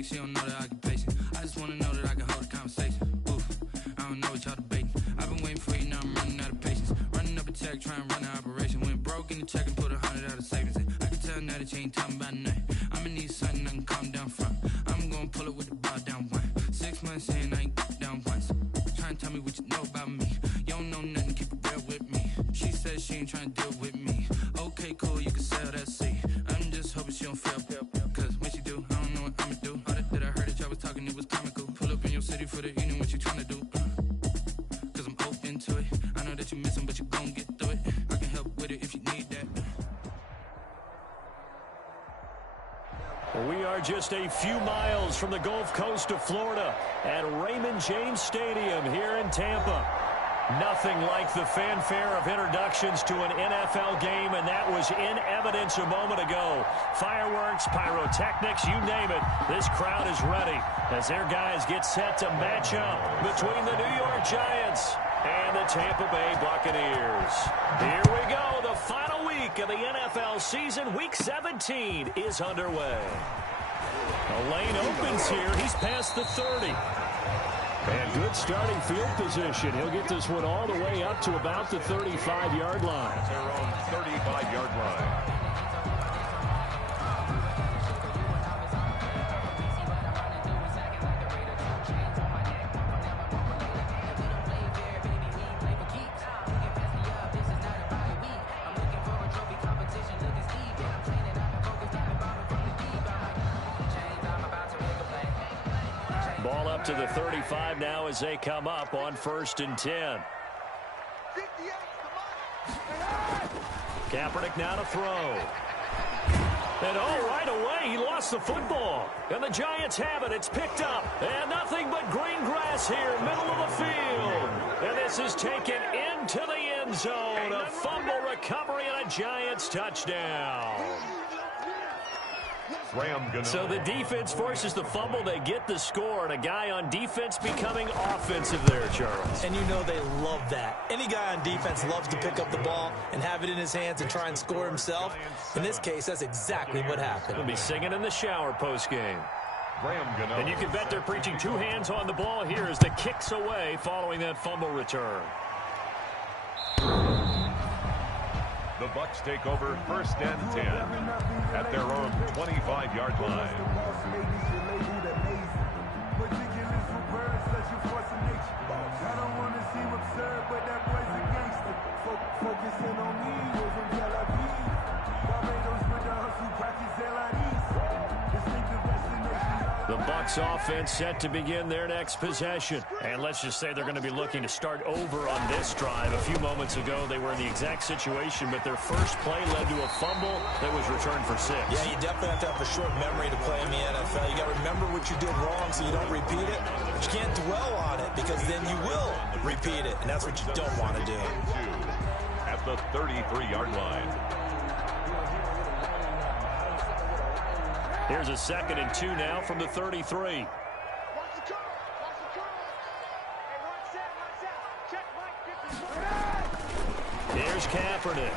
slick, she don't know the occupation. I just wanna know that I can hold a conversation. Oof, I don't know what y'all debating. I've been waiting for you, now I'm running out of patience. Running up a check, trying to run an operation. Went broke in the check and put 100 out of savings in. I can tell now that you ain't talking about nothing. I'ma need something I can calm down from. I'm gonna pull it with the bar down one. 6 months in, I ain't down once. Trying to tell me what you know about me. You don't know nothing, keep it real with me. She said she ain't trying to deal with me. Okay, cool, you can sell that seat. I'm just hoping she don't fail. Cause when she do, I don't know what I'ma do. All that I heard that y'all was talking, it was comical. Pull up in your city for the evening, what you trying to do? Cause I'm open to it. I know that you miss him, but you gon' get through it. I can help with it if you need that. We are just a few miles from the Gulf Coast of Florida at Raymond James Stadium here in Tampa. Nothing like the fanfare of introductions to an NFL game, and that was in evidence a moment ago. Fireworks, pyrotechnics, you name it. This crowd is ready as their guys get set to match up between the New York Giants and the Tampa Bay Buccaneers. Here we go. The final week of the NFL season, Week 17, is underway. A lane opens here. He's past the 30. And good starting field position. He'll get this one all the way up to about the 35-yard line. At their own 35-yard line. Ball up to the 35 now as they come up on 1st and 10. Kaepernick now to throw. And right away, he lost the football. And the Giants have it. It's picked up. And nothing but green grass here, middle of the field. And this is taken into the end zone. A fumble recovery and a Giants touchdown. So the defense forces the fumble. They get the score, and a guy on defense becoming offensive there, Charles. And you know they love that. Any guy on defense loves to pick up the ball and have it in his hands and try and score himself. In this case, that's exactly what happened. He'll be singing in the shower postgame. And you can bet they're preaching two hands on the ball here as the kick's away following that fumble return. The Bucs take over 1st and 10 at their own 25-yard line. The Bucs offense set to begin their next possession. And let's just say they're going to be looking to start over on this drive. A few moments ago, they were in the exact situation, but their first play led to a fumble that was returned for 6. Yeah, you definitely have to have a short memory to play in the NFL. You got to remember what you did wrong so you don't repeat it. But you can't dwell on it because then you will repeat it, and that's what you don't want to do. At the 33-yard line. Here's a 2nd and 2 now from the 33. Here's Kaepernick.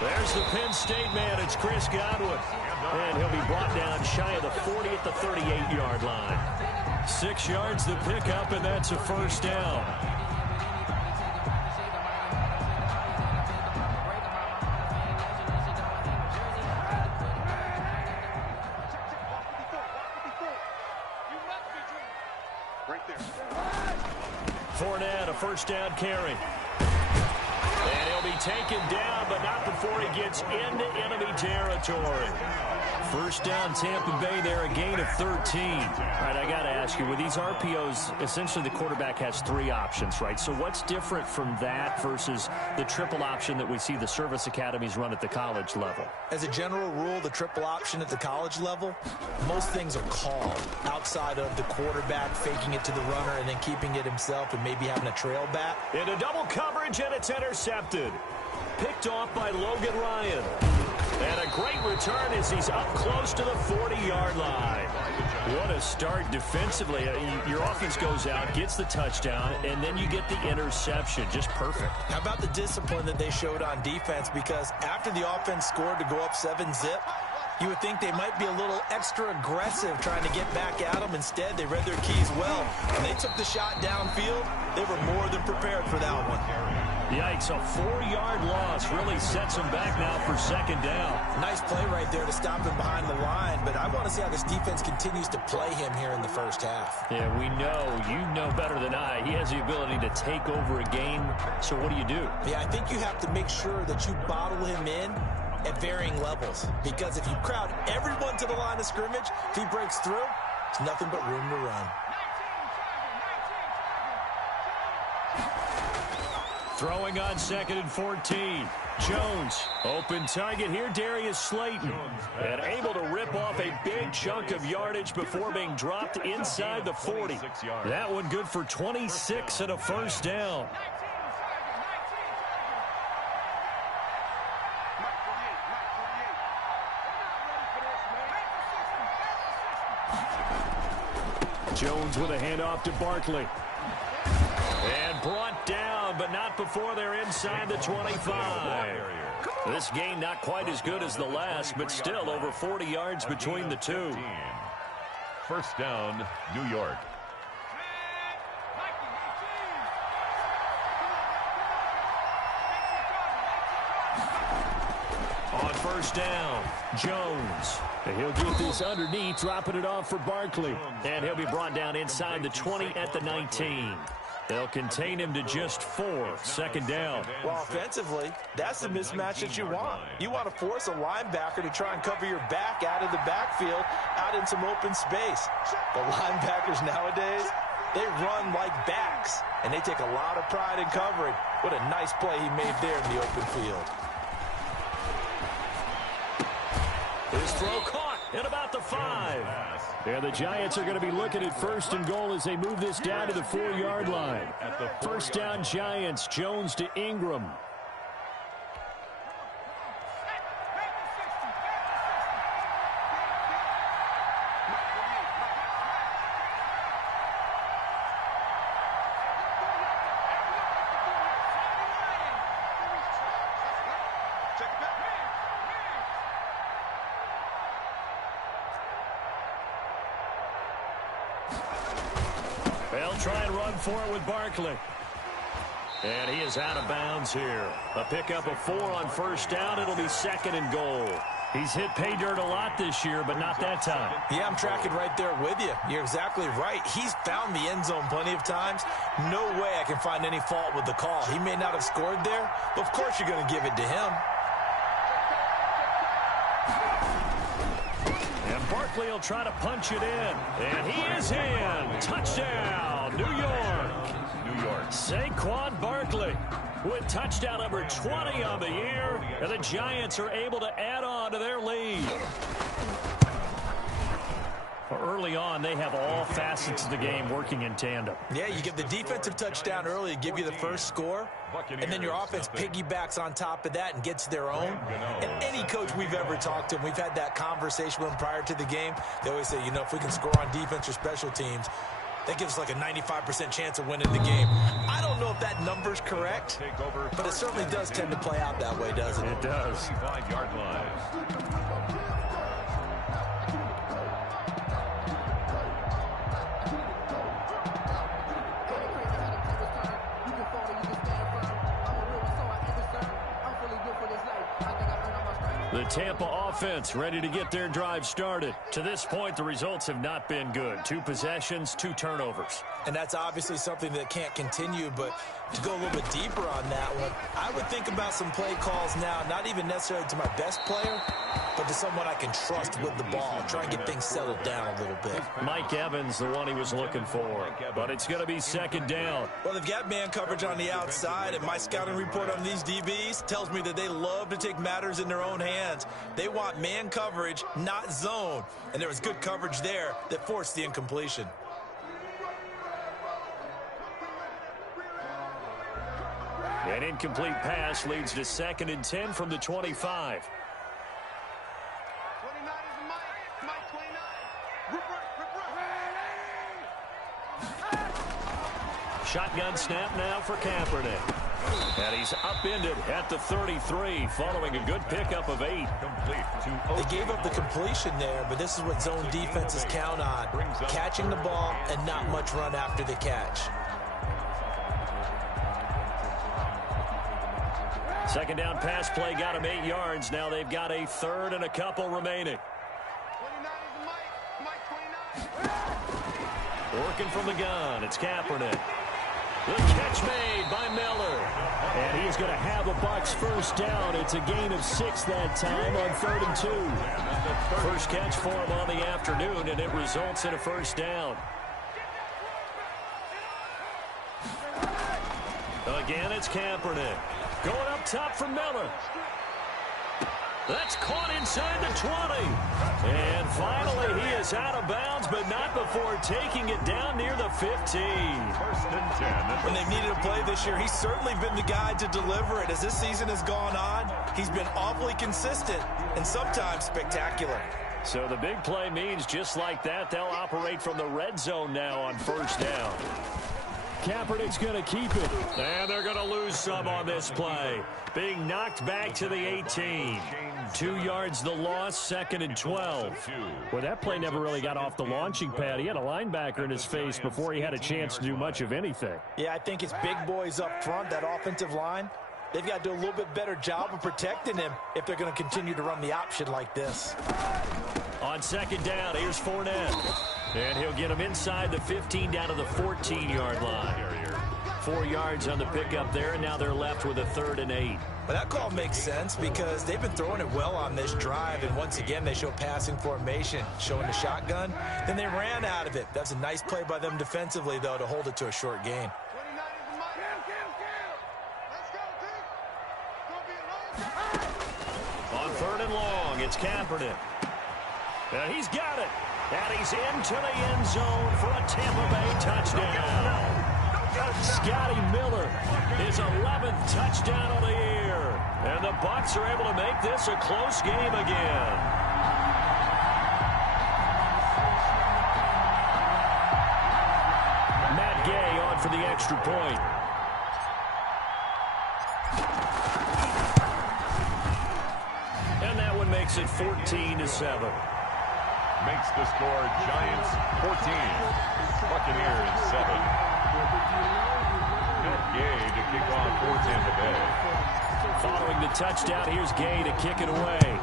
There's the Penn State man. It's Chris Godwin. And he'll be brought down shy of the 40 at the 38-yard line. 6 yards the pickup, and that's a 1st down. Fournette, a 1st down carry. And he'll be taken down, but not before he gets into enemy territory. 1st down, Tampa Bay there, a gain of 13. All right, I got to ask you, with these RPOs, essentially the quarterback has 3 options, right? So what's different from that versus the triple option that we see the service academies run at the college level? As a general rule, the triple option at the college level, most things are called outside of the quarterback faking it to the runner and then keeping it himself and maybe having a trail back. Into double coverage, and it's intercepted. Picked off by Logan Ryan. And a great return as he's up close to the 40-yard line. What a start defensively. Your offense goes out, gets the touchdown, and then you get the interception. Just perfect. How about the discipline that they showed on defense? Because after the offense scored to go up 7-zip, You would think they might be a little extra aggressive trying to get back at them. Instead, they read their keys well. When they took the shot downfield, they were more than prepared for that one. Yikes, a 4-yard loss really sets them back now for second down. Nice play right there to stop him behind the line, but I want to see how this defense continues to play him here in the first half. Yeah, we know, you know better than I, he has the ability to take over a game, so what do you do? Yeah, I think you have to make sure that you bottle him in at varying levels, because if you crowd everyone to the line of scrimmage, if he breaks through, it's nothing but room to run. Throwing on 2nd and 14. Jones, open target here, Darius Slayton. And able to rip off a big chunk of yardage before being dropped inside the 40. That one good for 26 and a first down. Jones with a handoff to Barkley. And brought down, but not before they're inside the 25. This game not quite as good as the last, but still over 40 yards between the two. First down, New York. On first down, Jones. And he'll get this underneath, dropping it off for Barkley. And he'll be brought down inside the 20 at the 19. They'll contain him to just 4. Second down. Well, offensively, that's the mismatch that you want. You want to force a linebacker to try and cover your back out of the backfield, out in some open space. The linebackers nowadays, they run like backs, and they take a lot of pride in covering. What a nice play he made there in the open field. His throw caught at about the 5. And the Giants are going to be looking at 1st and goal as they move this down to the 4-yard line. First down, Giants. Jones to Ingram. They'll try and run for it with Barkley. And he is out of bounds here. A pickup of 4 on first down. It'll be 2nd and goal. He's hit pay dirt a lot this year, but not that time. Yeah, I'm tracking right there with you. You're exactly right. He's found the end zone plenty of times. No way I can find any fault with the call. He may not have scored there, but of course you're going to give it to him. And Barkley will try to punch it in. And he is in. Touchdown, New York. New York. Saquon Barkley with touchdown number 20 on the year. And the Giants are able to add on to their lead. Early on, they have all facets of the game working in tandem. Yeah, you give the defensive touchdown early to give you the first score, and then your offense piggybacks on top of that and gets their own. And any coach we've ever talked to, and we've had that conversation with them prior to the game, they always say, you know, if we can score on defense or special teams, that gives us like a 95% chance of winning the game. I don't know if that number's correct, but it certainly does tend to play out that way, doesn't it? It does. 25-yard line. The Tampa offense ready to get their drive started. To this point, the results have not been good. 2 possessions, 2 turnovers. And that's obviously something that can't continue, but to go a little bit deeper on that one, I would think about some play calls now, not even necessarily to my best player, but to someone I can trust with the ball, try and get things settled down a little bit. Mike Evans, the one he was looking for, but it's going to be 2nd down. Well, they've got man coverage on the outside, and my scouting report on these DBs tells me that they love to take matters in their own hands. They want man coverage, not zone, and there was good coverage there that forced the incompletion. An incomplete pass leads to 2nd and 10 from the 25. Shotgun snap now for Kaepernick. And he's upended at the 33 following a good pickup of 8. They gave up the completion there, but this is what zone defenses count on. Catching the ball and not much run after the catch. Second down pass play got him 8 yards. Now they've got a third and a couple remaining. Working from the gun, it's Kaepernick. The catch made by Miller. And he is going to have a Bucs first down. It's a gain of 6 that time on 3rd and 2. First catch for him on the afternoon, and it results in a first down. Again, it's Kaepernick. Going up top for Miller. That's caught inside the 20. And finally, he is out of bounds, but not before taking it down near the 15. First and 10. When they've needed a play this year, he's certainly been the guy to deliver it. As this season has gone on, he's been awfully consistent and sometimes spectacular. So the big play means just like that, they'll operate from the red zone now on first down. Kaepernick's going to keep it. And they're going to lose some on this play. Being knocked back to the 18. 2 yards the loss, 2nd and 12. Well, that play never really got off the launching pad. He had a linebacker in his face before he had a chance to do much of anything. Yeah, I think it's big boys up front, that offensive line. They've got to do a little bit better job of protecting him if they're going to continue to run the option like this. On second down, here's Fournette. And he'll get him inside the 15 down to the 14-yard line. 4 yards on the pickup there, and now they're left with a 3rd and 8. Well, that call makes sense because they've been throwing it well on this drive, and once again they show passing formation, showing the shotgun. Then they ran out of it. That's a nice play by them defensively, though, to hold it to a short gain. On 3rd and long, it's Kaepernick. And he's got it. And he's into the end zone for a Tampa Bay touchdown. Scotty Miller, his 11th touchdown of the year. And the Bucs are able to make this a close game again. Matt Gay on for the extra point. And that one makes it 14-7. Makes the score Giants 14, Buccaneers 7. Matt Gay to kick off for Tampa Bay. Following the touchdown, here's Gay to kick it away.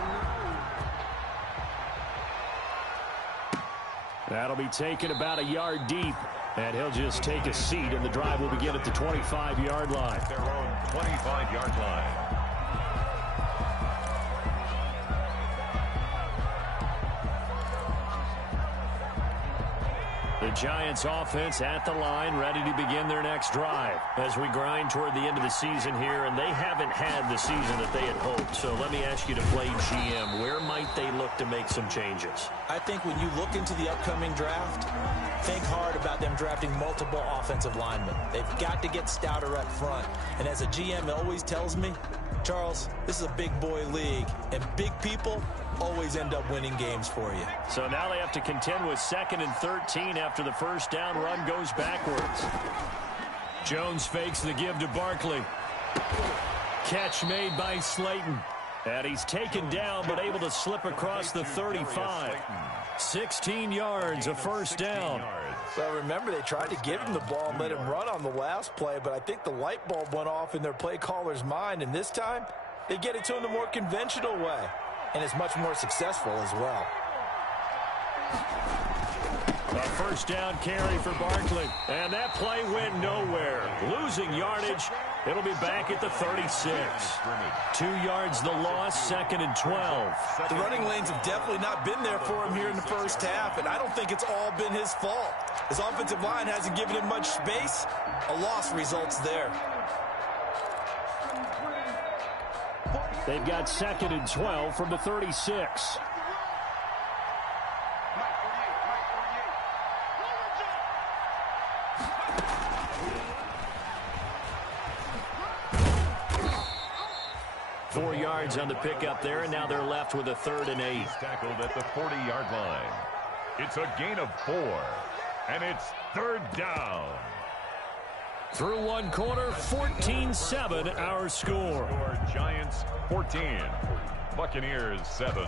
That'll be taken about a yard deep, and he'll just take a seat, and the drive will begin at the 25-yard line. Their own 25-yard line. The Giants offense at the line, ready to begin their next drive as we grind toward the end of the season here, and they haven't had the season that they had hoped. So let me ask you to play GM. Where might they look to make some changes? I think when you look into the upcoming draft, think hard about them drafting multiple offensive linemen. They've got to get stouter up front. And as a GM always tells me, Charles, this is a big boy league, and big people always end up winning games for you. So now they have to contend with 2nd and 13 after the first down run goes backwards. Jones fakes the give to Barkley. Catch made by Slayton. And he's taken down but able to slip across the 35. 16 yards, a first down. Well, remember, they tried to give him the ball and let him run on the last play, but I think the light bulb went off in their play caller's mind, and this time they get it to him the more conventional way, and it's much more successful as well. A first down carry for Barkley, and that play went nowhere. Losing yardage. It'll be back at the 36. 2 yards the loss, 2nd and 12. The running lanes have definitely not been there for him here in the first half, and I don't think it's all been his fault. His offensive line hasn't given him much space. A loss results there. They've got 2nd and 12 from the 36. On the pickup there, and now they're left with a 3rd and 8. He's tackled at the 40-yard line. It's a gain of 4, and it's 3rd down. Through one quarter, 14-7 our score. Giants 14, Buccaneers 7.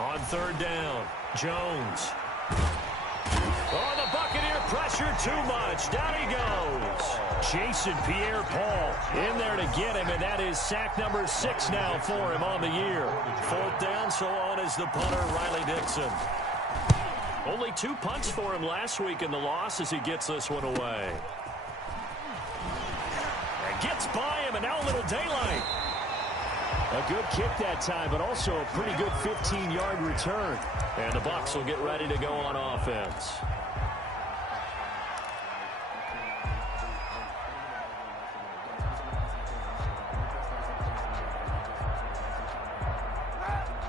On third down, Jones. Oh, the Buccaneer pressure too much. Down he goes. Jason Pierre-Paul in there to get him, and that is sack number 6 now for him on the year. Fourth down, so on is the punter, Riley Dixon. Only 2 punts for him last week in the loss as he gets this one away. And gets by him, and now a little daylight. A good kick that time, but also a pretty good 15-yard return. And the Bucs will get ready to go on offense.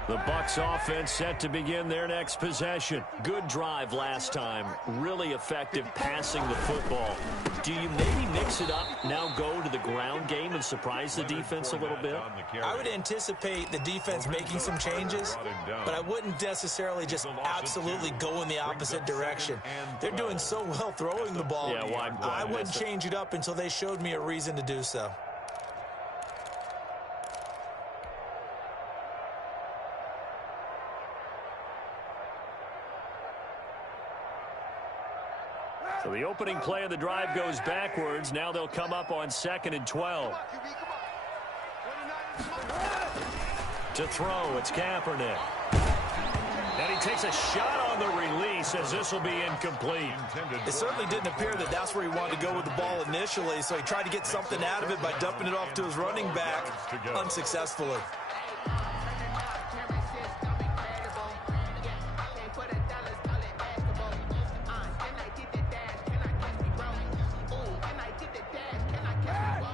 The Bucs offense set to begin their next possession. Good drive last time. Really effective passing the football. Do you maybe mix it up, now go to the ground game and surprise the defense a little bit? I would anticipate the defense making some changes, but I wouldn't necessarily just absolutely go in the opposite direction. They're doing so well throwing the ball. Yeah, why I wouldn't change it up until they showed me a reason to do so. So the opening play of the drive goes backwards. Now they'll come up on 2nd and 12. To throw, it's Kaepernick. And he takes a shot on the release as this will be incomplete. It certainly didn't appear that that's where he wanted to go with the ball initially, so he tried to get something out of it by dumping it off to his running back unsuccessfully.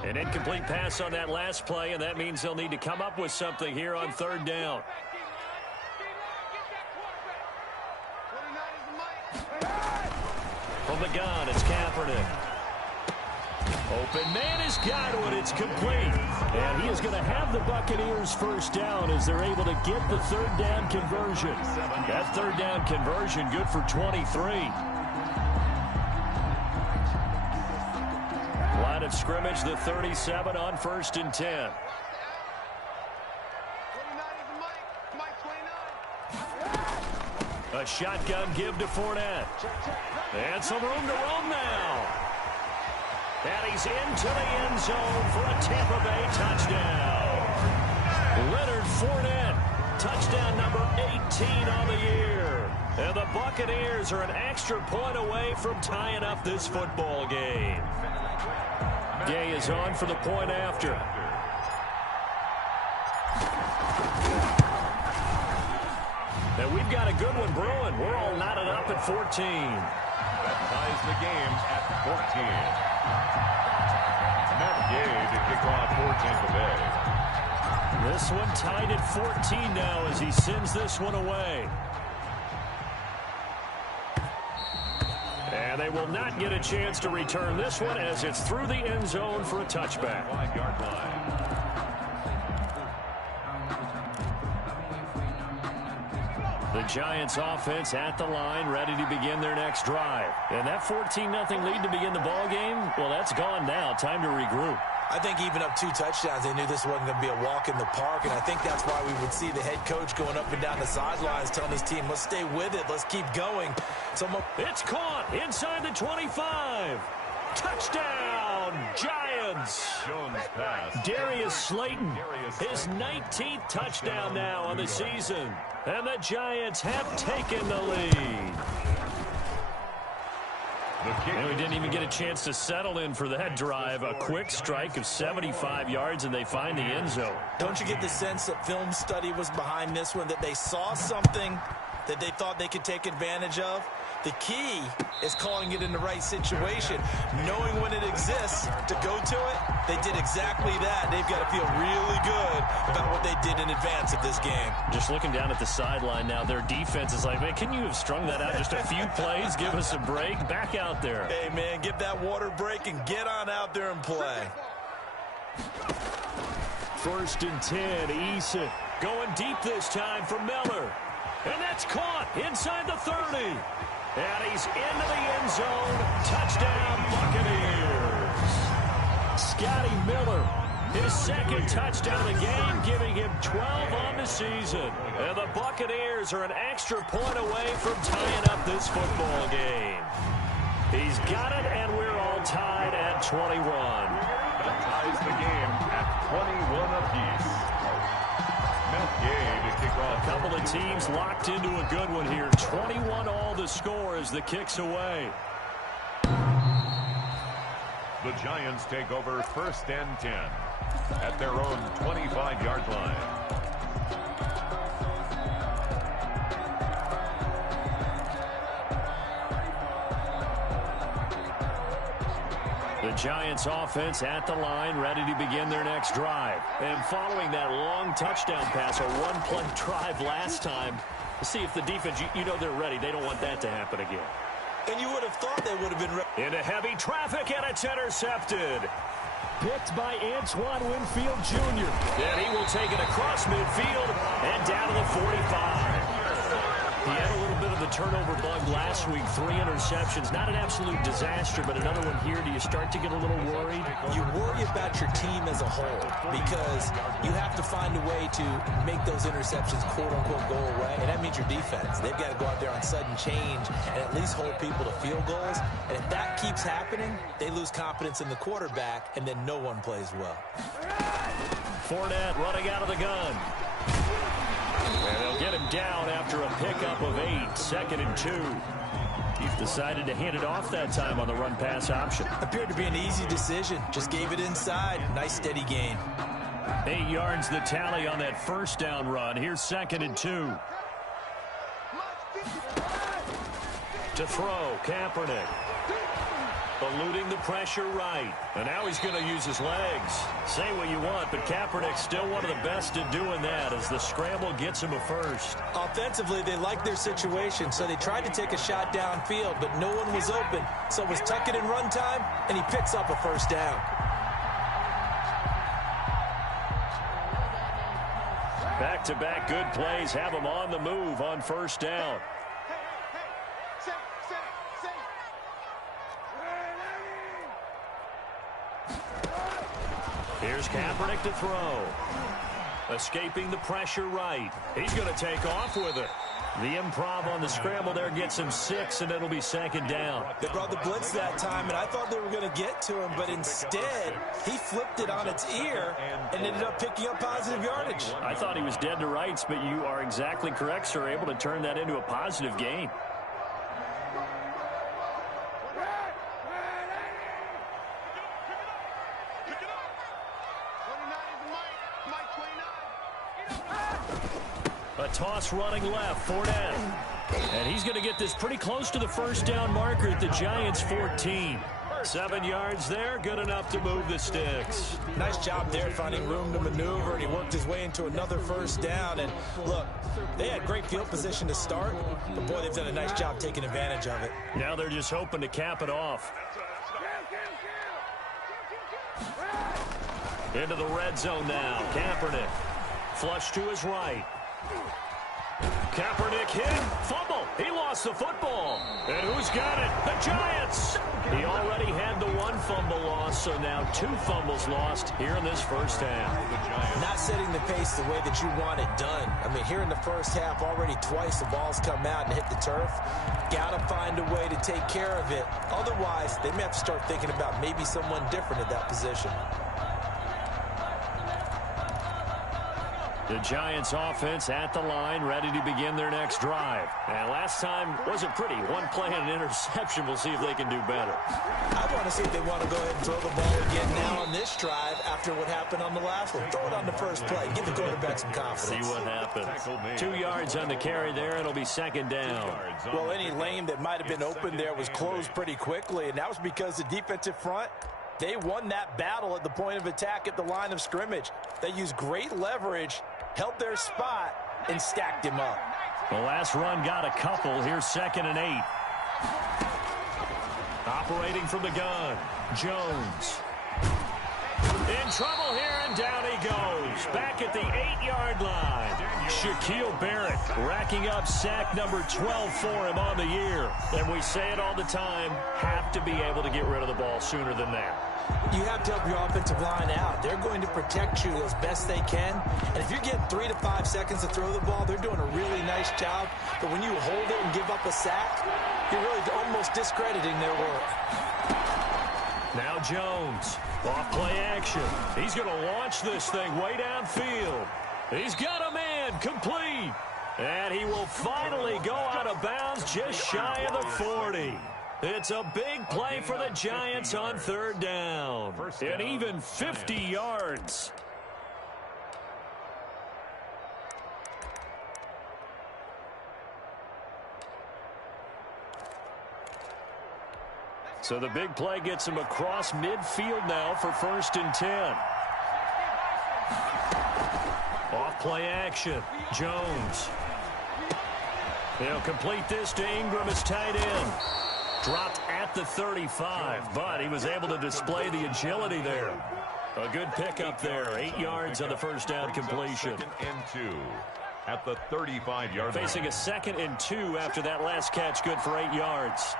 An incomplete pass on that last play, and that means they'll need to come up with something here on third down. From the gun, it's Kaepernick. Open man has got it. It's complete. And he is going to have the Buccaneers first down as they're able to get the third down conversion. That third down conversion good for 23. Line of scrimmage, the 37 on 1st and 10. A shotgun give to Fournette. And some room to roam now. And he's into the end zone for a Tampa Bay touchdown. Leonard Fournette, touchdown number 18 on the year. And the Buccaneers are an extra point away from tying up this football game. Gay is on for the point after. And we've got a good one brewing. We're all knotted up at 14. That ties the game at 14. Matt Gay to kick off for Tampa Bay. This one tied at 14 now as he sends this one away. And they will not get a chance to return this one as it's through the end zone for a touchback. 5-yard line. The Giants offense at the line, ready to begin their next drive. And that 14-0 lead to begin the ball game, well, that's gone now. Time to regroup. I think even up 2 touchdowns, they knew this wasn't going to be a walk in the park, and I think that's why we would see the head coach going up and down the sidelines telling his team, let's stay with it, let's keep going. It's caught inside the 25. Touchdown, Giants. Jones pass. Darius Slayton, his 19th touchdown now on the season. And the Giants have taken the lead. And we didn't even get a chance to settle in for that drive. A quick strike of 75 yards, and they find the end zone. Don't you get the sense that film study was behind this one, that they saw something that they thought they could take advantage of? The key is calling it in the right situation, knowing when it exists to go to it. They did exactly that. They've got to feel really good about what they did in advance of this game. Just looking down at the sideline now, their defense is like, man, can you have strung that out just a few plays? Give us a break. Back out there. Hey, man, give that water break and get on out there and play. 1st and 10, Eason going deep this time for Miller. And that's caught inside the 30. And he's into the end zone. Touchdown, Buccaneers. Scotty Miller, his 2nd touchdown of the game, giving him 12 on the season. And the Buccaneers are an extra point away from tying up this football game. He's got it, and we're all tied at 21. That ties the game at 21 apiece. Matt Gay to kick off. A couple of teams locked into a good one here. 21 all the score as the kick's away. The Giants take over 1st and 10 at their own 25-yard line. The Giants offense at the line, ready to begin their next drive. And following that long touchdown pass, a one-play drive last time, to see if the defense, you know they're ready. They don't want that to happen again. And you would have thought they would have been ready. Into heavy traffic, and it's intercepted. Picked by Antoine Winfield Jr. And he will take it across midfield and down to the 45. He had a little bit of the turnover bug last week. 3 interceptions. Not an absolute disaster, but another one here. Do you start to get a little worried? You worry about your team as a whole because you have to find a way to make those interceptions, quote-unquote, go away, and that means your defense. They've got to go out there on sudden change and at least hold people to field goals. And if that keeps happening, they lose confidence in the quarterback, and then no one plays well. Fournette running out of the gun. And they'll get him down after a pickup of 8. 2nd and 2. He's decided to hand it off that time on the run-pass option. Appeared to be an easy decision. Just gave it inside. Nice steady gain. 8 yards the tally on that 1st down run. Here's 2nd and 2. To throw, Kaepernick. Eluding the pressure right. And now he's going to use his legs. Say what you want, but Kaepernick's still one of the best at doing that as the scramble gets him a 1st. Offensively, they liked their situation, so they tried to take a shot downfield, but no one was open. So it was tuck it in run time, and he picks up a 1st down. Back-to-back good plays have him on the move on 1st down. Here's Kaepernick to throw. Escaping the pressure right. He's going to take off with it. The improv on the scramble there gets him 6, and it'll be 2nd down. They brought the blitz that time, and I thought they were going to get to him, but instead, he flipped it on its ear and ended up picking up positive yardage. I thought he was dead to rights, but you are exactly correct, sir. Able to turn that into a positive gain. A toss running left, Fournette. And he's going to get this pretty close to the 1st down marker at the Giants' 14. 7 yards there, good enough to move the sticks. Nice job there finding room to maneuver, and he worked his way into another 1st down. And look, they had great field position to start, but boy, they've done a nice job taking advantage of it. Now they're just hoping to cap it off. Into the red zone now, Kaepernick. Flush to his right. Kaepernick hit, fumble. He lost the football. And who's got it? The Giants. He already had the 1 fumble loss, so now 2 fumbles lost here in this 1st half. Not setting the pace the way that you want it done. I mean, here in the 1st half, already twice the ball's come out and hit the turf. Got to find a way to take care of it. Otherwise, they may have to start thinking about maybe someone different at that position. The Giants offense at the line, ready to begin their next drive. And last time wasn't pretty. One play and an interception. We'll see if they can do better. I want to see if they want to go ahead and throw the ball again now on this drive after what happened on the last one. Throw it on the first play. Give the quarterback some confidence. See what happens. 2 yards on the carry there. It'll be second down. Well, any lane that might have been open there was closed pretty quickly, and that was because the defensive front, they won that battle at the point of attack at the line of scrimmage. They used great leverage, held their spot, and stacked him up. The last run got a couple. Here's 2nd and 8. Operating from the gun, Jones. In trouble here, and down he goes. Back at the 8-yard line. Shaquille Barrett racking up sack number 12 for him on the year. And we say it all the time, have to be able to get rid of the ball sooner than that. You have to help your offensive line out. They're going to protect you as best they can. And if you're getting 3 to 5 seconds to throw the ball, they're doing a really nice job. But when you hold it and give up a sack, you're really almost discrediting their work. Now Jones, off play action. He's going to launch this thing way downfield. He's got a man, complete. And he will finally go out of bounds just shy of the 40. It's a big play for the Giants on 3rd down. And even 50 yards. So the big play gets him across midfield now for 1st and 10. Off play action. Jones. They'll complete this to Ingram as tight end. Dropped at the 35, but he was able to display the agility there. A good pickup there. 8 yards on the 1st down completion. 2nd and 2 at the 35-yard line. Facing a 2nd and 2 after that last catch, good for 8 yards.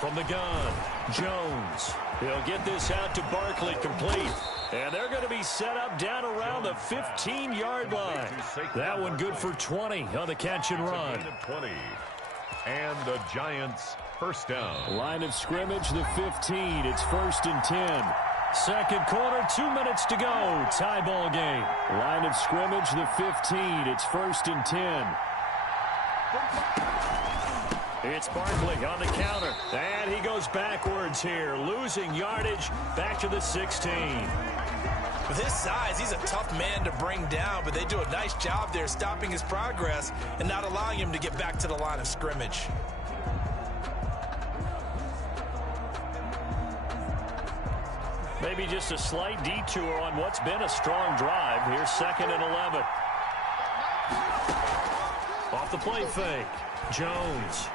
From the gun, Jones. He'll get this out to Barkley, complete. And they're going to be set up down around the 15-yard line. That one good for 20 on the catch and run. 20. And the Giants 1st down. Line of scrimmage, the 15. It's 1st and 10. Second quarter, 2 minutes to go. Tie ball game. Line of scrimmage, the 15. It's 1st and 10. It's Barkley on the counter. And he goes backwards here, losing yardage back to the 16. With his size, he's a tough man to bring down, but they do a nice job there stopping his progress and not allowing him to get back to the line of scrimmage. Maybe just a slight detour on what's been a strong drive. Here's 2nd and 11. Off the play fake. Jones.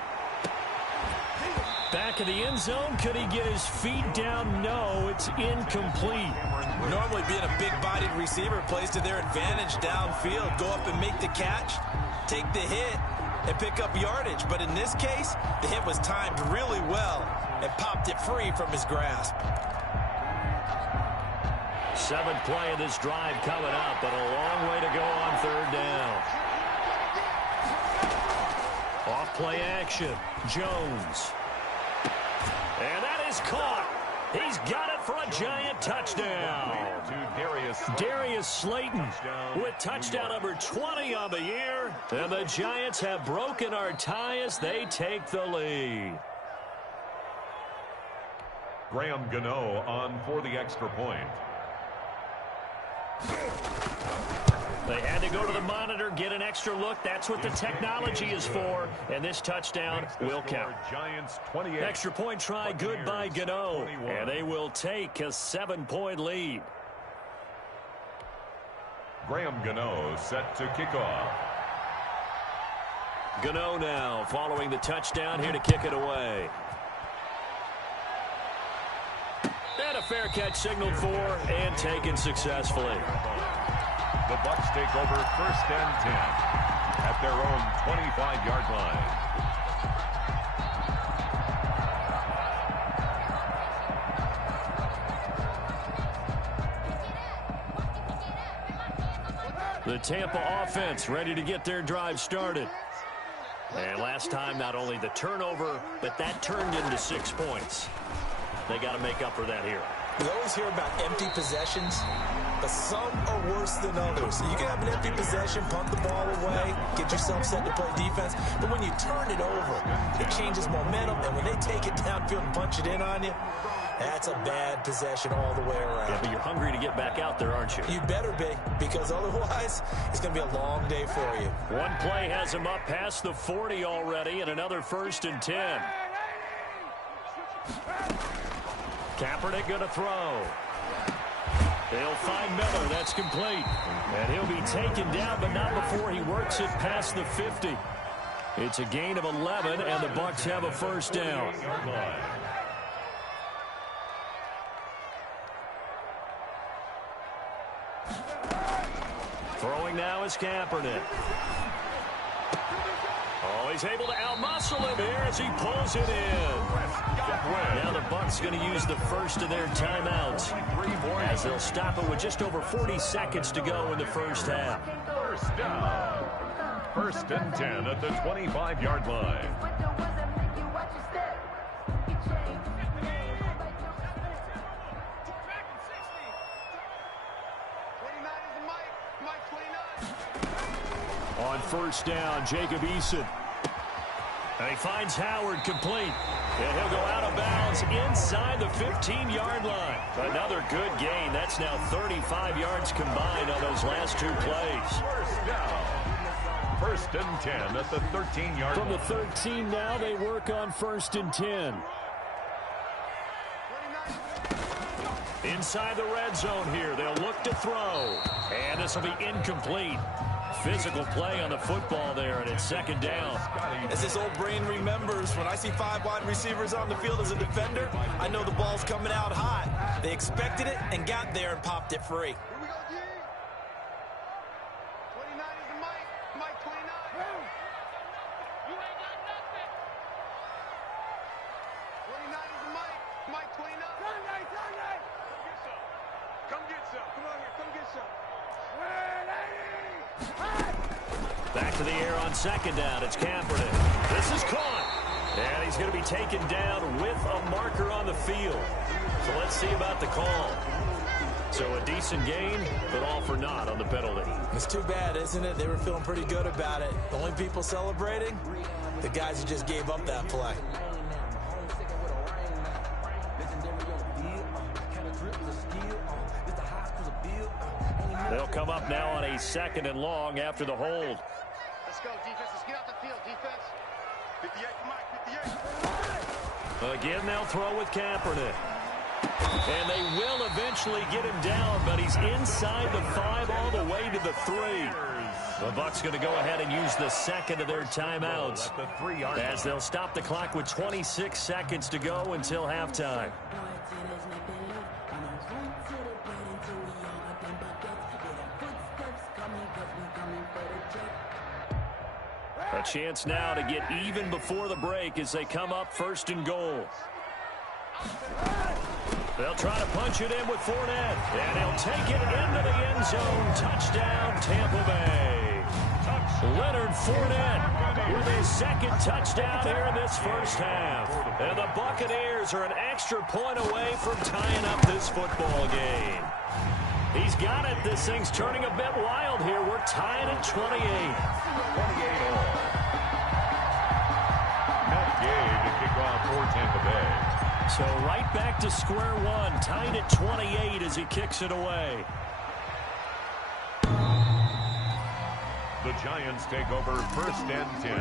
Back of the end zone. Could he get his feet down? No, it's incomplete. Normally being a big-bodied receiver plays to their advantage downfield. Go up and make the catch, take the hit, and pick up yardage. But in this case, the hit was timed really well and popped it free from his grasp. 7th play of this drive coming up, but a long way to go on 3rd down. Off play action. Jones. And that is caught. He's got it for a Giant touchdown. Darius Slayton with touchdown number 20 on the year. And the Giants have broken our tie as they take the lead. Graham Gano on for the extra point. They had to go to the monitor, get an extra look. That's what the technology is for. And this touchdown will count. Giants 28. Extra point try, good by Gano. And they will take a 7-point lead. Graham Gano set to kick off. Gano now following the touchdown here to kick it away. And a fair catch signaled for and taken successfully. The Bucs take over 1st and 10 at their own 25-yard line. The Tampa offense ready to get their drive started. And last time, not only the turnover, but that turned into 6 points. They got to make up for that here. We always hear about empty possessions. but some are worse than others. You can have an empty possession, punt the ball away, get yourself set to play defense, but when you turn it over, it changes momentum, and when they take it downfield and punch it in on you, that's a bad possession all the way around. Yeah, but you're hungry to get back out there, aren't you? You better be, because otherwise, it's going to be a long day for you. One play has him up past the 40 already, and another 1st and 10. Kaepernick going to throw. They'll find Miller. That's complete. And he'll be taken down, but not before he works it past the 50. It's a gain of 11, and the Bucs have a 1st down. Throwing now is Kaepernick. Oh, he's able to outmuscle him here as he pulls it in. Now the Bucs going to use the first of their timeouts as they'll stop it with just over 40 seconds to go in the first half. 1st down. 1st and 10 at the 25-yard line. On 1st down, Jacob Eason. And he finds Howard complete. And he'll go out of bounds inside the 15-yard line. Another good gain. That's now 35 yards combined on those last 2 plays. 1st down. 1st and 10 at the 13-yard line. From the 13 now, they work on 1st and 10. Inside the red zone here. They'll look to throw. And this will be incomplete. Physical play on the football there, and it's 2nd down. As this old brain remembers, when I see 5 wide receivers on the field as a defender, I know the ball's coming out hot. They expected it and got there and popped it free. Here we go, G. 29 is the Mike. Mike 29. You ain't got nothing. 29 is the Mike. Mike 29. Sunday. Come get some. Come on here. Come get some. Back to the air on 2nd down. It's Kaepernick. This is caught. And he's going to be taken down with a marker on the field. So let's see about the call. So a decent gain, but all for naught on the penalty. It's too bad, isn't it? They were feeling pretty good about it. The only people celebrating, the guys who just gave up that play. They'll come up now on a 2nd and long after the hold. Let's go, defense. Let's get out the field, defense. 58 for Mike, 58. Again, they'll throw with Kaepernick. And they will eventually get him down, but he's inside the 5 all the way to the 3. The Bucs going to go ahead and use the 2nd of their timeouts as they'll stop the clock with 26 seconds to go until halftime. A chance now to get even before the break as they come up 1st and goal. They'll try to punch it in with Fournette, and he'll take it into the end zone. Touchdown, Tampa Bay. Leonard Fournette with his 2nd touchdown here in this first half. And the Buccaneers are an extra point away from tying up this football game. He's got it. This thing's turning a bit wild here. We're tied at 28. 28 all. Matt Gay to kick off for Tampa Bay. So right back to square one, tied at 28 as he kicks it away. The Giants take over 1st and 10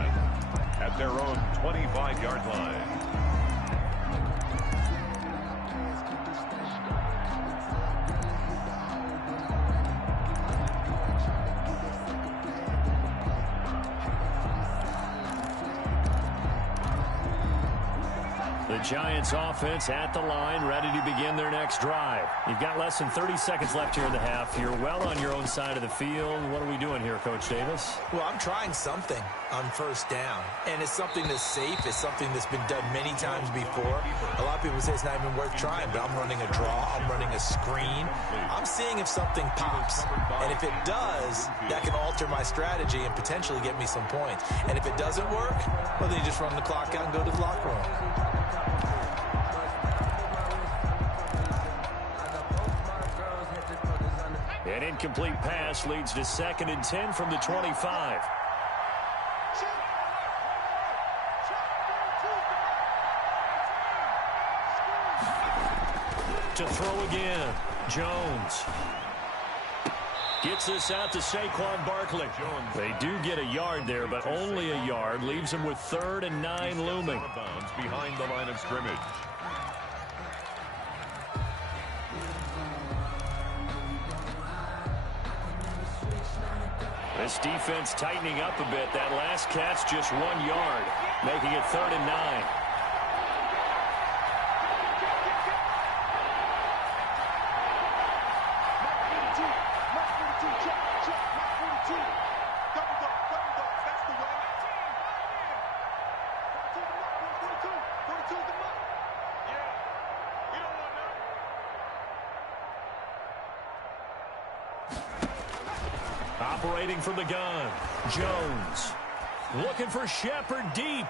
at their own 25-yard line. The Giants offense at the line, ready to begin their next drive. You've got less than 30 seconds left here in the half. You're well on your own side of the field. What are we doing here, Coach Davis? Well, I'm trying something on 1st down, and it's something that's safe. It's something that's been done many times before. A lot of people say it's not even worth trying, but I'm running a draw. I'm running a screen. I'm seeing if something pops, and if it does, that can alter my strategy and potentially get me some points. And if it doesn't work, well, then you just run the clock out and go to the locker room. An incomplete pass leads to 2nd and 10 from the 25. To throw again, Jones. Gets this out to Saquon Barkley. They do get a yard there, but only a yard. Leaves them with 3rd and 9 looming. Behind the line of scrimmage. This defense tightening up a bit. That last catch just 1 yard, making it 3rd and 9. Operating from the gun, Jones. Looking for Shepard deep.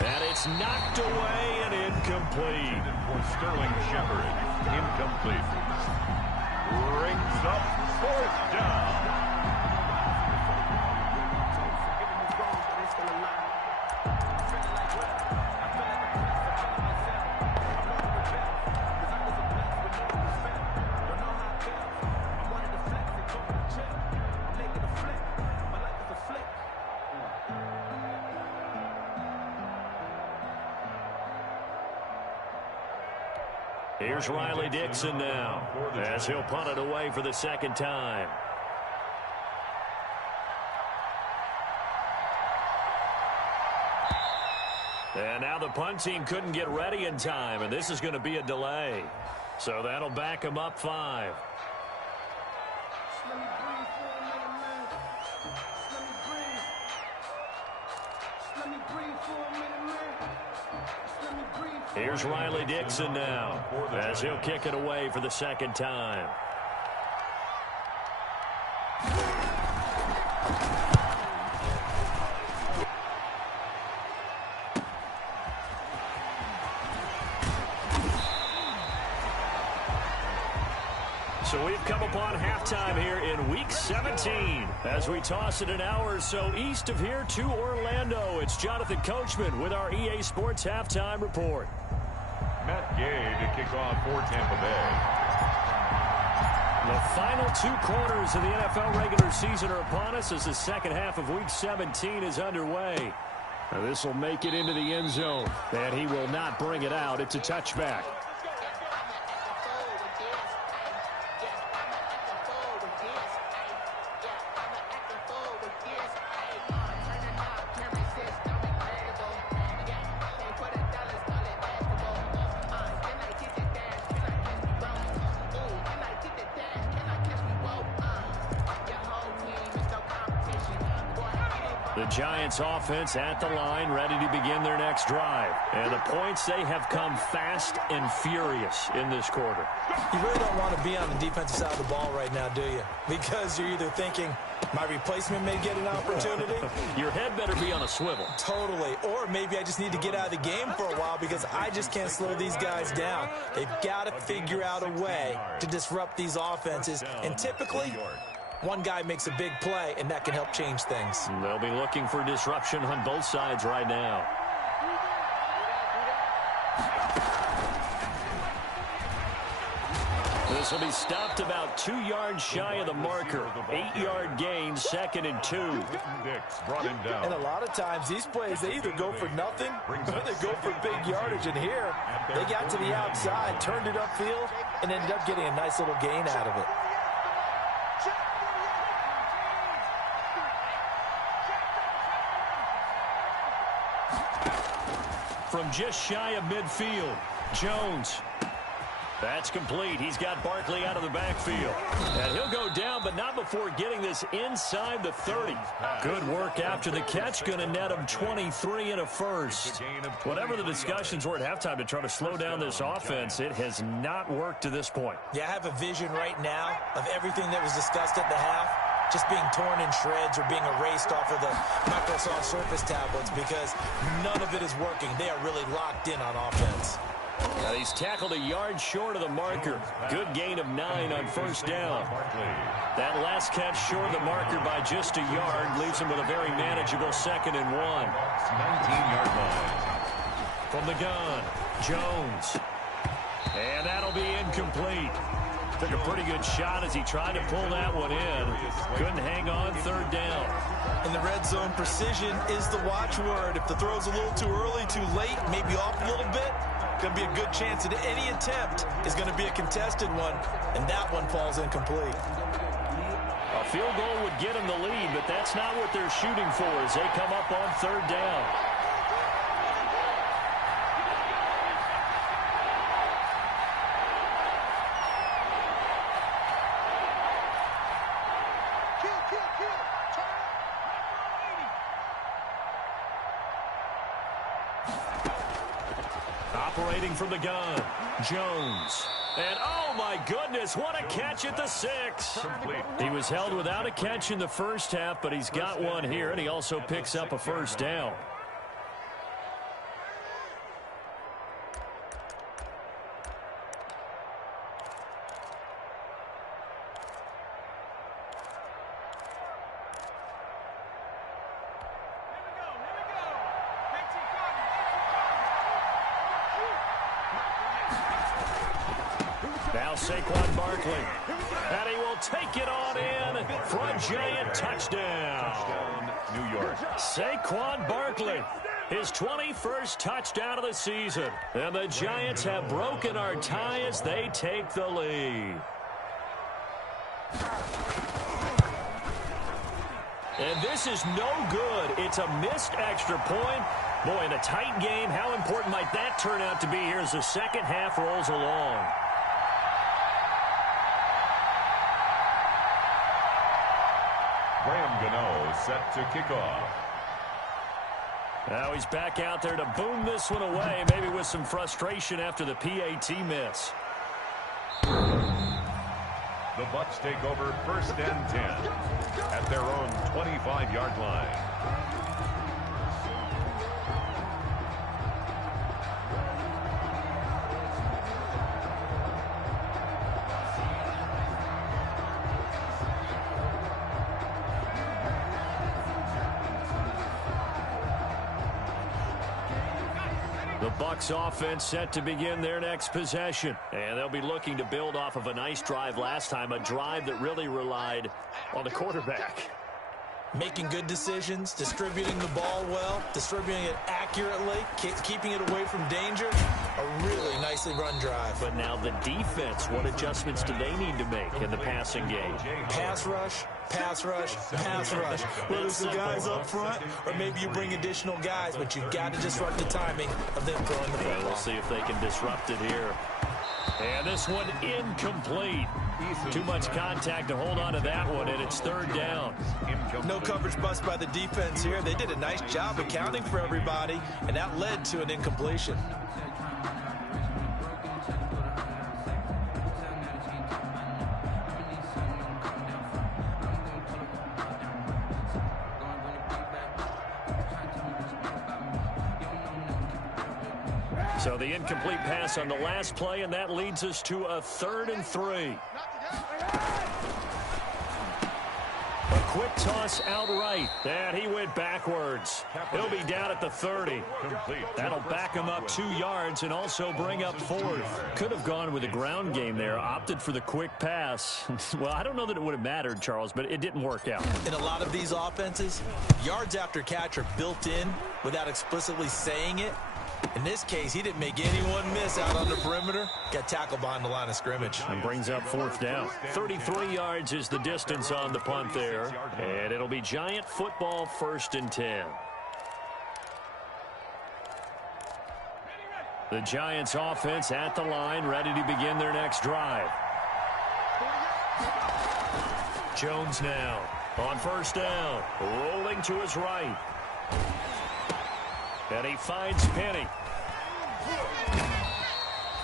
And it's knocked away and incomplete. For Sterling Shepard, incomplete. Rings up 4th down. Here's Riley Dixon now, as he'll punt it away for the 2nd time. And now the punt team couldn't get ready in time, and this is going to be a delay. So that'll back them up 5. Here's Riley Dixon now, as he'll kick it away for the 2nd time. So we've come upon halftime here in Week 17. As we toss it an hour or so east of here to Orlando, it's Jonathan Coachman with our EA Sports Halftime Report. Matt Gay to kick off for Tampa Bay. The final 2 quarters of the NFL regular season are upon us as the second half of Week 17 is underway. Now this will make it into the end zone, and he will not bring it out. It's a touchback. The Giants offense at the line, ready to begin their next drive. And the points, they have come fast and furious in this quarter. You really don't want to be on the defensive side of the ball right now, do you? Because you're either thinking, my replacement may get an opportunity. Your head better be on a swivel. Totally. Or maybe I just need to get out of the game for a while because I just can't slow these guys down. They've got to figure out a way to disrupt these offenses. And typically, one guy makes a big play, and that can help change things. They'll be looking for disruption on both sides right now. This will be stopped about 2 yards shy of the marker. 8-yard gain, 2nd and 2. Dix brought him down. And a lot of times, these plays, they either go for nothing or they go for big yardage. And here, they got to the outside, turned it upfield, and ended up getting a nice little gain out of it. From just shy of midfield, Jones. That's complete. He's got Barkley out of the backfield. And he'll go down, but not before getting this inside the 30. Good work after the catch. Going to net him 23 and a first. Whatever the discussions were at halftime to try to slow down this offense, it has not worked to this point. Yeah, I have a vision right now of everything that was discussed at the half just being torn in shreds or being erased off of the Microsoft Surface tablets because none of it is working. They are really locked in on offense. Now he's tackled a yard short of the marker. Good gain of 9 on first down. That last catch short of the marker by just a yard leaves him with a very manageable 2nd and 1. 19-yard line. From the gun, Jones. And that'll be incomplete. Took a pretty good shot as he tried to pull that one in. Couldn't hang on 3rd down. In the red zone, precision is the watchword. If the throw's a little too early, too late, maybe off a little bit, going to be a good chance that any attempt is going to be a contested one, and that one falls incomplete. A field goal would get him the lead, but that's not what they're shooting for as they come up on 3rd down. Operating from the gun, Jones. And oh my goodness, what a catch at the 6. He was held without a catch in the first half, but he's got one here, and he also picks up a first down. Now Saquon Barkley, and he will take it on in for a giant touchdown. New York. Saquon Barkley, his 21st touchdown of the season. And the Giants have broken our tie as they take the lead. And this is no good. It's a missed extra point. Boy, in a tight game, how important might that turn out to be here as the second half rolls along? Graham Gano set to kick off. Now he's back out there to boom this one away, maybe with some frustration after the PAT miss. The Bucs take over 1st and 10 at their own 25-yard line. Bucs offense set to begin their next possession. And they'll be looking to build off of a nice drive last time, a drive that really relied on the quarterback. Making good decisions, distributing the ball well, distributing it accurately, keeping it away from danger. A really nicely run drive. But now the defense, what adjustments do they need to make in the passing game? Pass rush, pass rush, pass rush. Whether it's the guys up front or maybe you bring additional guys, but you've got to disrupt the timing of them throwing the football. We'll see if they can disrupt it here. And this one incomplete. Too much contact to hold on to that one, and it's 3rd down. No coverage bust by the defense here. They did a nice job accounting for everybody, and that led to an incompletion. So the incomplete pass on the last play, and that leads us to a 3rd and 3. A quick toss outright, and he went backwards. He'll be down at the 30. That'll back him up 2 yards and also bring up 4th. Could have gone with a ground game there, opted for the quick pass. Well, I don't know that it would have mattered, Charles, but it didn't work out. In a lot of these offenses, yards after catch are built in without explicitly saying it. In this case, he didn't make anyone miss out on the perimeter. Got tackled behind the line of scrimmage. And brings up 4th down. 33 yards is the distance on the punt there. And it'll be Giant football 1st and 10. The Giants offense at the line, ready to begin their next drive. Jones now on 1st down, rolling to his right. And he finds Penny.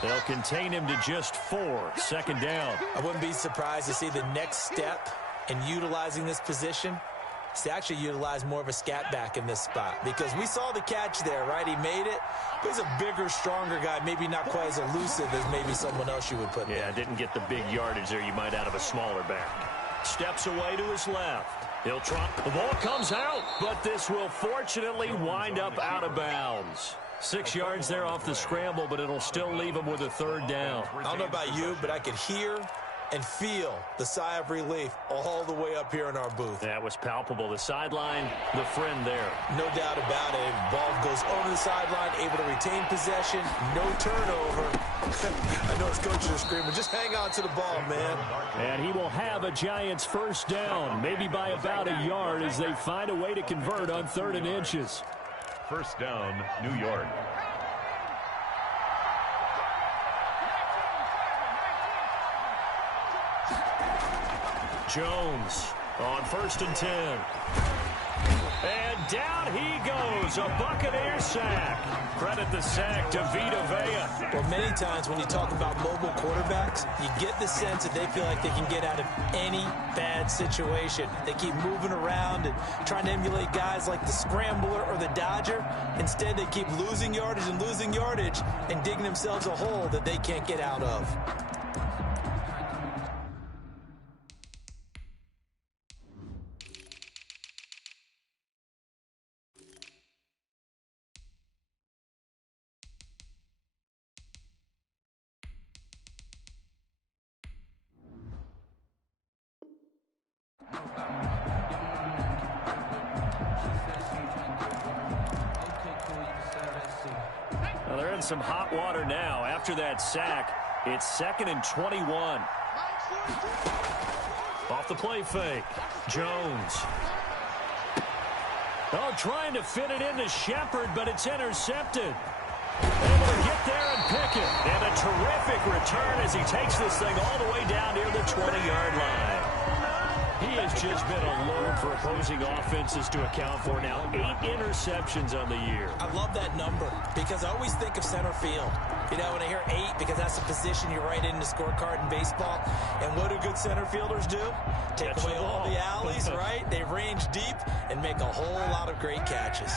They'll contain him to just 4. 2nd down. I wouldn't be surprised to see the next step in utilizing this position to actually utilize more of a scat back in this spot, because we saw the catch there, right? He made it, but he's a bigger, stronger guy, maybe not quite as elusive as maybe someone else you would put there. Yeah, didn't get the big yardage there you might out of a smaller back. Steps away to his left. He'll try. The ball comes out, but this will fortunately wind up out of bounds. 6 yards there off the scramble, but it'll still leave him with a third down. I don't know about you, but I could hear and feel the sigh of relief all the way up here in our booth. That was palpable. The sideline, the friend there. No doubt about it. Ball goes over the sideline, able to retain possession, no turnover. I know his coaches are screaming, just hang on to the ball, man. And he will have a Giants first down, maybe by about a yard as they find a way to convert on 3rd and inches. First down, New York. Jones on 1st and 10. And down he goes, a Buccaneer sack. Credit the sack to Vita Vea. Well, many times when you talk about mobile quarterbacks, you get the sense that they feel like they can get out of any bad situation. They keep moving around and trying to emulate guys like the scrambler or the dodger. Instead, they keep losing yardage and digging themselves a hole that they can't get out of. Well, they're in some hot water now. After that sack, it's 2nd and 21. Off the play fake. Jones. Oh, trying to fit it into Shepard, but it's intercepted. Able to get there and pick it. And a terrific return as he takes this thing all the way down near the 20-yard line. He has just been a load for opposing offenses to account for now. 8 interceptions on the year. I love that number because I always think of center field. You know, when I hear 8, because that's the position you write in the scorecard in baseball. And what do good center fielders do? Take away all the alleys, right? They range deep and make a whole lot of great catches.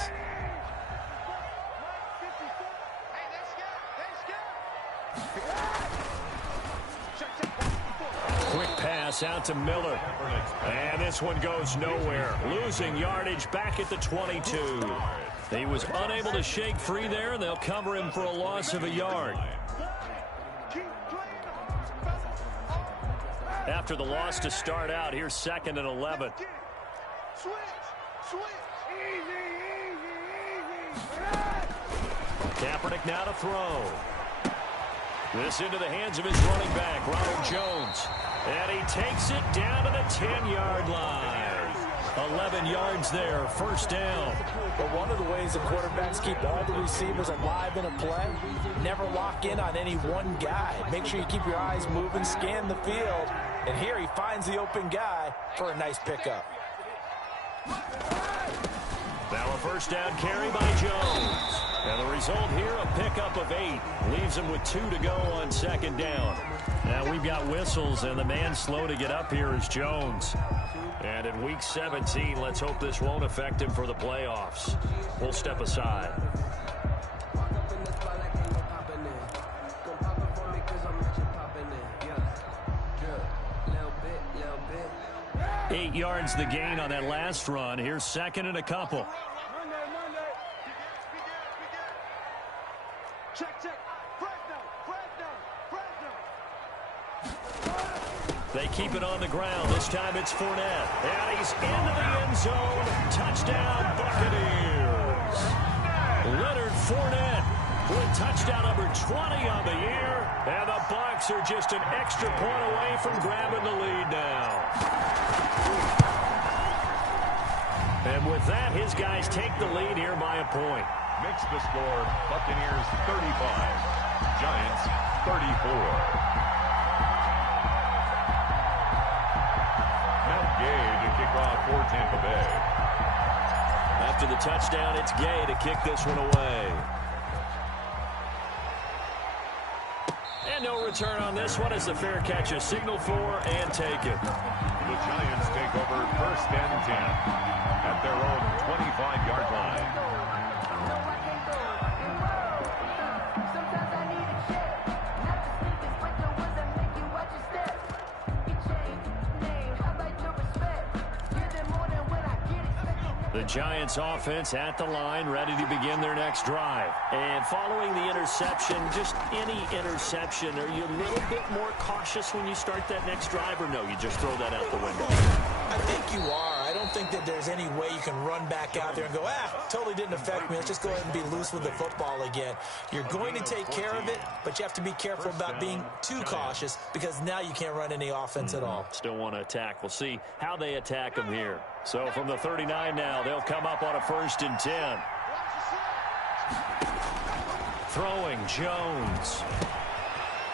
Quick pass out to Miller. And this one goes nowhere. Losing yardage back at the 22. He was unable to shake free there, and they'll cover him for a loss of a yard. After the loss to start out, here's 2nd and 11. Kaepernick now to throw. This into the hands of his running back, Ronald Jones. And he takes it down to the 10-yard line. 11 yards there, first down. But one of the ways the quarterbacks keep all the receivers alive in a play, never lock in on any one guy. Make sure you keep your eyes moving, scan the field. And here he finds the open guy for a nice pickup. Now a first down carry by Jones. And the result here, a pickup of 8. Leaves him with 2 to go on 2nd down. Now we've got whistles, and the man slow to get up here is Jones. And in Week 17, let's hope this won't affect him for the playoffs. We'll step aside. Eight yards the gain on that last run. Here's 2nd and a couple. They keep it on the ground. This time it's Fournette. And he's into the end zone. Touchdown, Buccaneers. Leonard Fournette with touchdown number 20 on the year. And the Bucs are just an extra point away from grabbing the lead now. And with that, his guys take the lead here by a point. Makes the score Buccaneers 35, Giants 34. Gay to kick off for Tampa Bay. After the touchdown, it's Gay to kick this one away. And no return on this one as the fair catch is signaled for and taken. The Giants take over 1st and 10 at their own 25-yard line. The Giants offense at the line, ready to begin their next drive. And following the interception, just any interception, are you a little bit more cautious when you start that next drive, or no, you just throw that out the window? I think you are. I don't think that there's any way you can run back out there and go, totally didn't affect me. Let's just go ahead and be loose with the football again. You're going to take care of it, but you have to be careful about being too cautious because now you can't run any offense at all. Still want to attack. We'll see how they attack them here. So from the 39 now, they'll come up on a 1st and 10. Throwing Jones.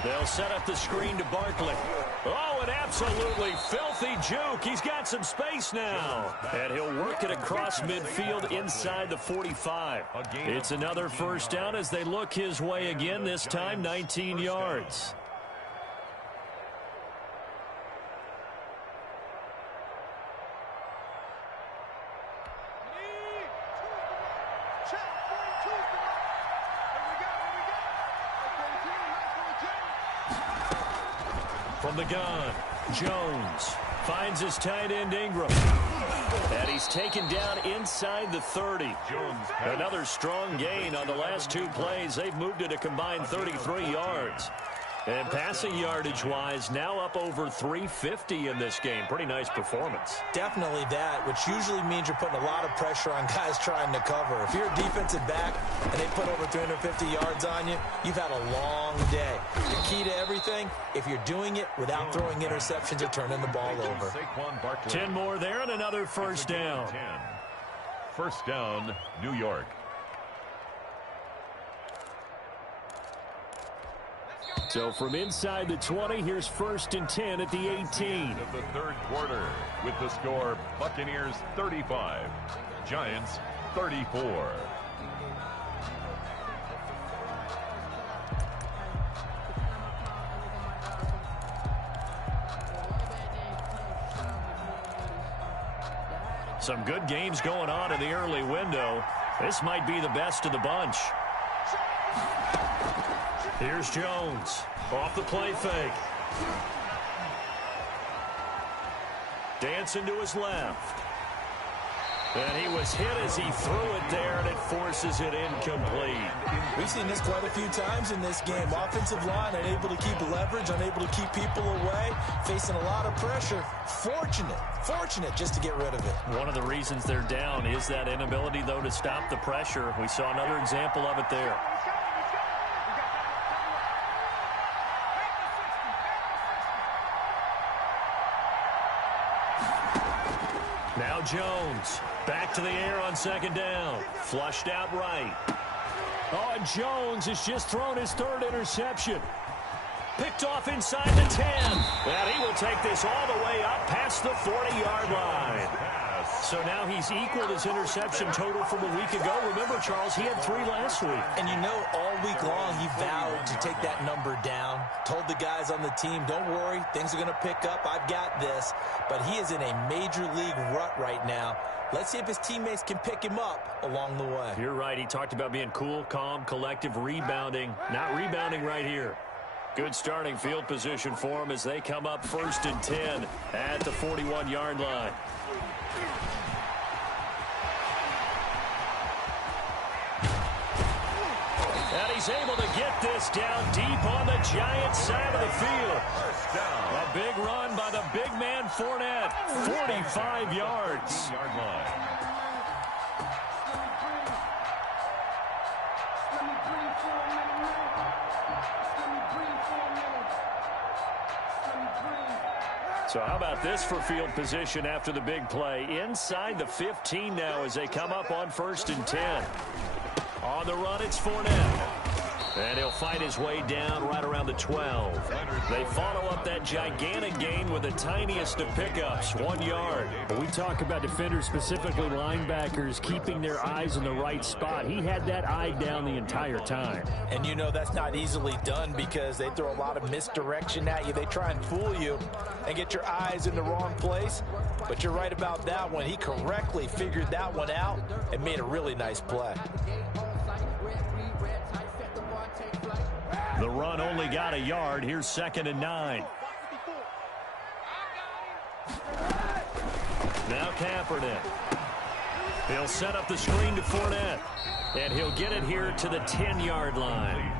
They'll set up the screen to Barkley. Oh, an absolutely filthy juke. He's got some space now. And he'll work it across midfield inside the 45. It's another 1st down as they look his way again, this time 19 yards. From the gun, Jones finds his tight end Ingram. And he's taken down inside the 30. Another strong gain on the last 2 plays. They've moved it a combined 33 yards. And passing yardage-wise, now up over 350 in this game. Pretty nice performance. Definitely that, which usually means you're putting a lot of pressure on guys trying to cover. If you're a defensive back and they put over 350 yards on you, you've had a long day. The key to everything, if you're doing it without throwing interceptions or turning the ball over. 10 more there and another 1st down. 1st down, New York. So from inside the 20, here's 1st and 10 at the 18. Of the 3rd quarter with the score Buccaneers 35, Giants 34. Some good games going on in the early window. This might be the best of the bunch. Here's Jones off the play fake. Dancing to his left. And he was hit as he threw it there, and it forces it incomplete. We've seen this quite a few times in this game. Offensive line unable to keep leverage, unable to keep people away, facing a lot of pressure. Fortunate just to get rid of it. One of the reasons they're down is that inability, though, to stop the pressure. We saw another example of it there. Now Jones, back to the air on 2nd down. Flushed out right. Oh, and Jones has just thrown his 3rd interception. Picked off inside the 10. And he will take this all the way up past the 40-yard line. So now he's equaled his interception total from a week ago. Remember, Charles, he had 3 last week. And you know, all week long he vowed to take that number down. Told the guys on the team, don't worry, things are going to pick up. I've got this. But he is in a major league rut right now. Let's see if his teammates can pick him up along the way. You're right. He talked about being cool, calm, collective, rebounding. Not rebounding right here. Good starting field position for him as they come up 1st and 10 at the 41-yard line. And he's able to get this down deep on the Giants side of the field. A big run by the big man Fournette. 45 yards. So how about this for field position after the big play? Inside the 15 now as they come up on 1st and 10. On the run, it's Fournette. And he'll fight his way down right around the 12. They follow up that gigantic gain with the tiniest of pickups, 1 yard. We talk about defenders, specifically linebackers, keeping their eyes in the right spot. He had that eye down the entire time. And you know that's not easily done because they throw a lot of misdirection at you. They try and fool you and get your eyes in the wrong place. But you're right about that one. He correctly figured that one out and made a really nice play. The run only got a yard. Here's 2nd and 9. Now Kaepernick. He'll set up the screen to Fournette. And he'll get it here to the 10-yard line.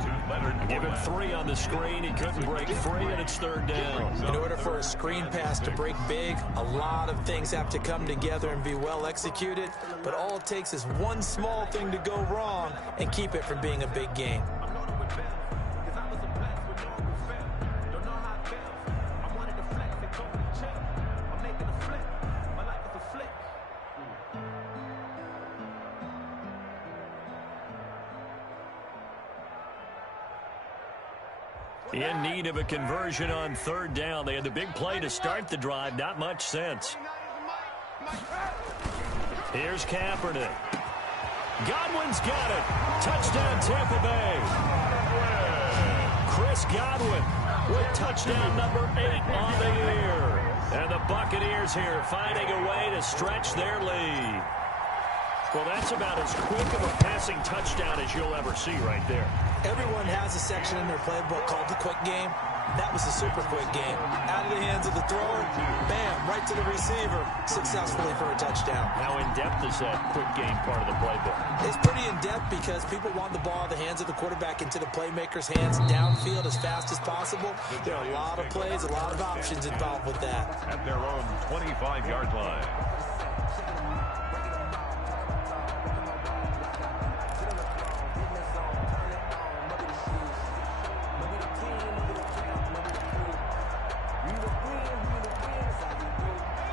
Give him 3 on the screen. He couldn't break free, and it's 3rd down. In order for a screen pass to break big, a lot of things have to come together and be well executed. But all it takes is one small thing to go wrong and keep it from being a big game. In need of a conversion on 3rd down. They had the big play to start the drive. Not much sense. Here's Kaepernick. Godwin's got it. Touchdown, Tampa Bay. Chris Godwin with touchdown number 8 on the year. And the Buccaneers here finding a way to stretch their lead. Well, that's about as quick of a passing touchdown as you'll ever see right there. Everyone has a section in their playbook called the quick game. That was a super quick game. Out of the hands of the thrower, bam, right to the receiver, successfully for a touchdown. How in-depth is that quick game part of the playbook? It's pretty in-depth because people want the ball in the hands of the quarterback into the playmaker's hands downfield as fast as possible. There are a lot of plays, a lot of options involved with that. At their own 25-yard line.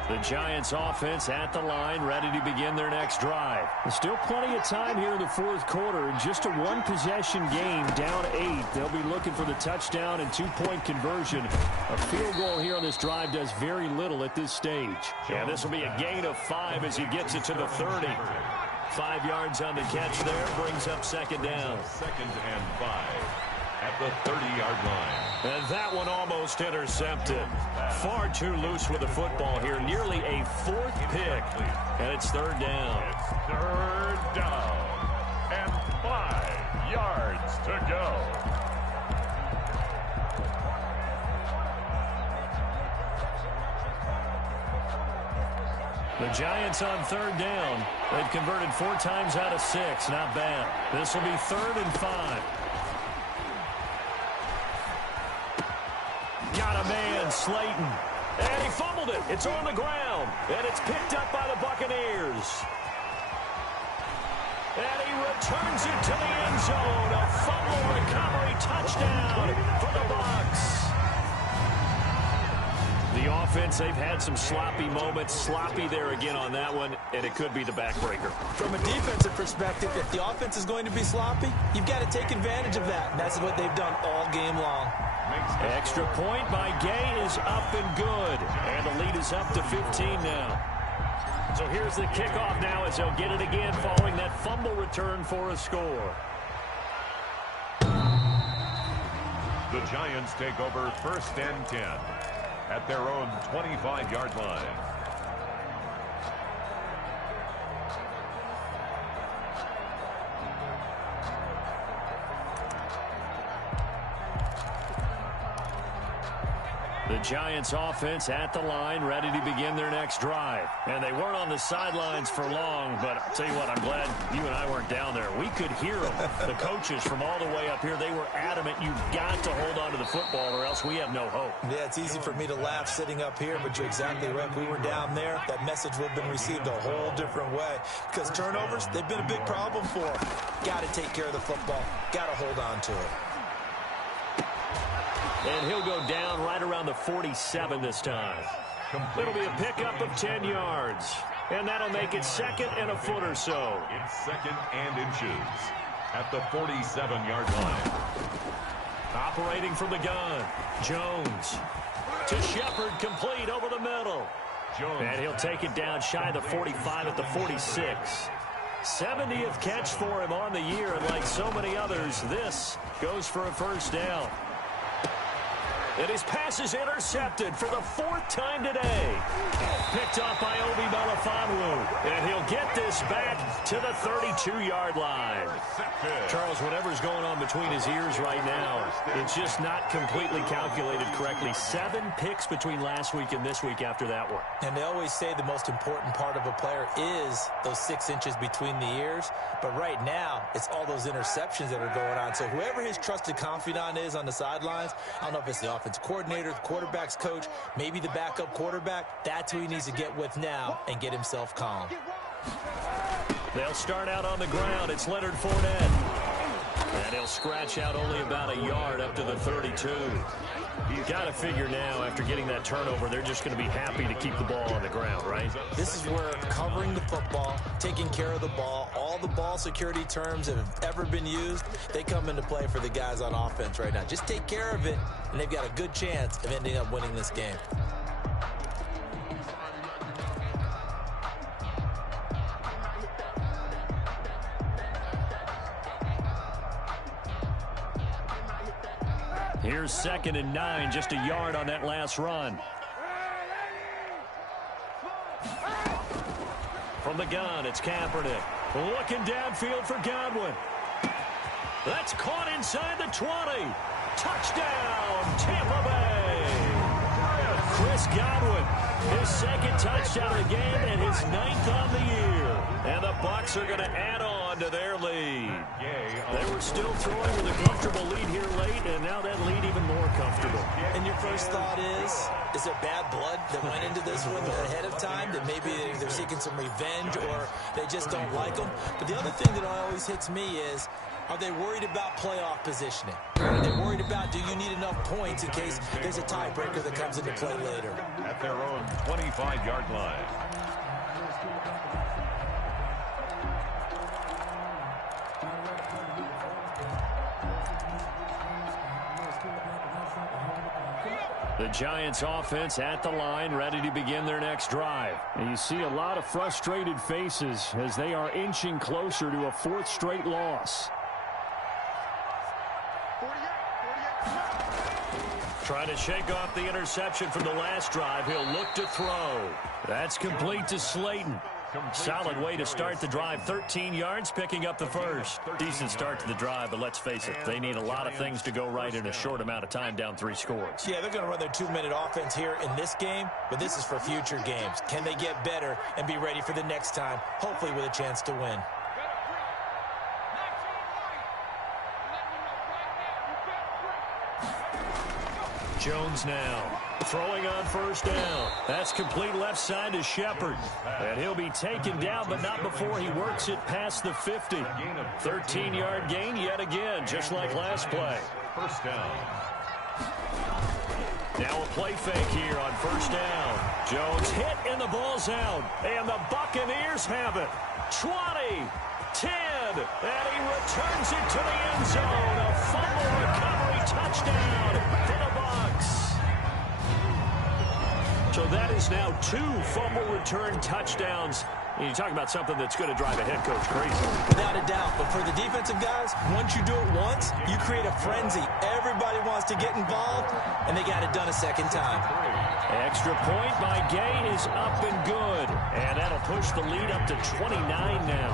The Giants offense at the line, ready to begin their next drive. There's still plenty of time here in the 4th quarter. Just a one-possession game, down 8. They'll be looking for the touchdown and 2-point conversion. A field goal here on this drive does very little at this stage. Yeah, this will be a gain of 5 as he gets it to the 30. 5 yards on the catch there, brings up 2nd down. 2nd and 5 at the 30-yard line. And that one almost intercepted. Far too loose with the football here. Nearly a 4th pick. And it's 3rd down. It's 3rd down. And 5 yards to go. The Giants on 3rd down. They've converted 4 times out of 6. Not bad. This will be 3rd and 5. Got a man, Slayton. And he fumbled it. It's on the ground. And it's picked up by the Buccaneers. And he returns it to the end zone. A fumble recovery touchdown for the Bucs. The offense, they've had some sloppy moments. Sloppy there again on that one, and it could be the backbreaker. From a defensive perspective, if the offense is going to be sloppy, you've got to take advantage of that. And that's what they've done all game long. Extra point by Gay is up and good. And the lead is up to 15 now. So here's the kickoff now as they'll get it again following that fumble return for a score. The Giants take over 1st and 10 at their own 25-yard line. The Giants offense at the line, ready to begin their next drive. And they weren't on the sidelines for long, but I'll tell you what, I'm glad you and I weren't down there. We could hear them. The coaches from all the way up here, they were adamant, you've got to hold on to the football or else we have no hope. Yeah, it's easy for me to laugh sitting up here, but you're exactly right. If we were down there, that message would have been received a whole different way. Because turnovers, they've been a big problem for them. Got to take care of the football. Got to hold on to it. And he'll go down right around the 47 this time. It'll be a pickup of 10 yards. And that'll make it 2nd and a foot or so. It's 2nd and inches. at the 47-yard line. Operating from the gun, Jones to Shepard, complete over the middle. Jones. And he'll take it down shy of the 45 at the 46. 70th catch for him on the year, and like so many others, this goes for a first down. And his pass is intercepted for the 4th time today. Picked off by Obi Melifonwu. And he'll get this back to the 32-yard line. Charles, whatever's going on between his ears right now, it's just not completely calculated correctly. 7 picks between last week and this week after that one. And they always say the most important part of a player is those 6 inches between the ears. But right now, it's all those interceptions that are going on. So whoever his trusted confidant is on the sidelines, I don't know if it's the offensive coordinator, the quarterback's coach, maybe the backup quarterback, that's who he needs to get with now and get himself calm. They'll start out on the ground. It's Leonard Fournette. And he'll scratch out only about a yard up to the 32. You've got to figure now, after getting that turnover, they're just going to be happy to keep the ball on the ground, right? This is where covering the football, taking care of the ball, all the ball security terms that have ever been used, they come into play for the guys on offense right now. Just take care of it, and they've got a good chance of ending up winning this game. Here's 2nd and 9, just a yard on that last run. From the gun, it's Kaepernick. Looking downfield for Godwin. That's caught inside the 20. Touchdown, Tampa Bay. Chris Godwin, his 2nd touchdown of the game and his 9th on the year. And the Bucs are going to add on to their lead. They were still throwing with a comfortable lead here late, and now that lead even more comfortable. And your first thought is there bad blood that went into this one ahead of time, that maybe they're seeking some revenge or they just don't like them? But the other thing that always hits me is, are they worried about playoff positioning? Are they worried about, do you need enough points in case there's a tiebreaker that comes into play later? At their own 25-yard line. The Giants offense at the line, ready to begin their next drive. And you see a lot of frustrated faces as they are inching closer to a 4th straight loss. Trying to shake off the interception from the last drive. He'll look to throw. That's complete to Slayton. Solid way to start the drive. 13 yards, picking up the first. Decent start to the drive, but let's face it, they need a lot of things to go right in a short amount of time, down 3 scores. Yeah, they're going to run their 2-minute offense here in this game, but this is for future games. Can they get better and be ready for the next time, hopefully with a chance to win? Jones now throwing on first down. That's complete left side to Shepard. And he'll be taken down, but not before he works it past the 50. 13-yard gain yet again, just like last play. First down. Now a play fake here on first down. Jones hit and the ball's out. And the Buccaneers have it. 20, 10, and he returns it to the end zone. A fumble recovery touchdown for the Bucs. So that is now 2 fumble return touchdowns. And you talk about something that's going to drive a head coach crazy. Without a doubt. But for the defensive guys, once you do it once, you create a frenzy. Everybody wants to get involved, and they got it done a second time. Extra point by Gay is up and good. And that'll push the lead up to 29 now.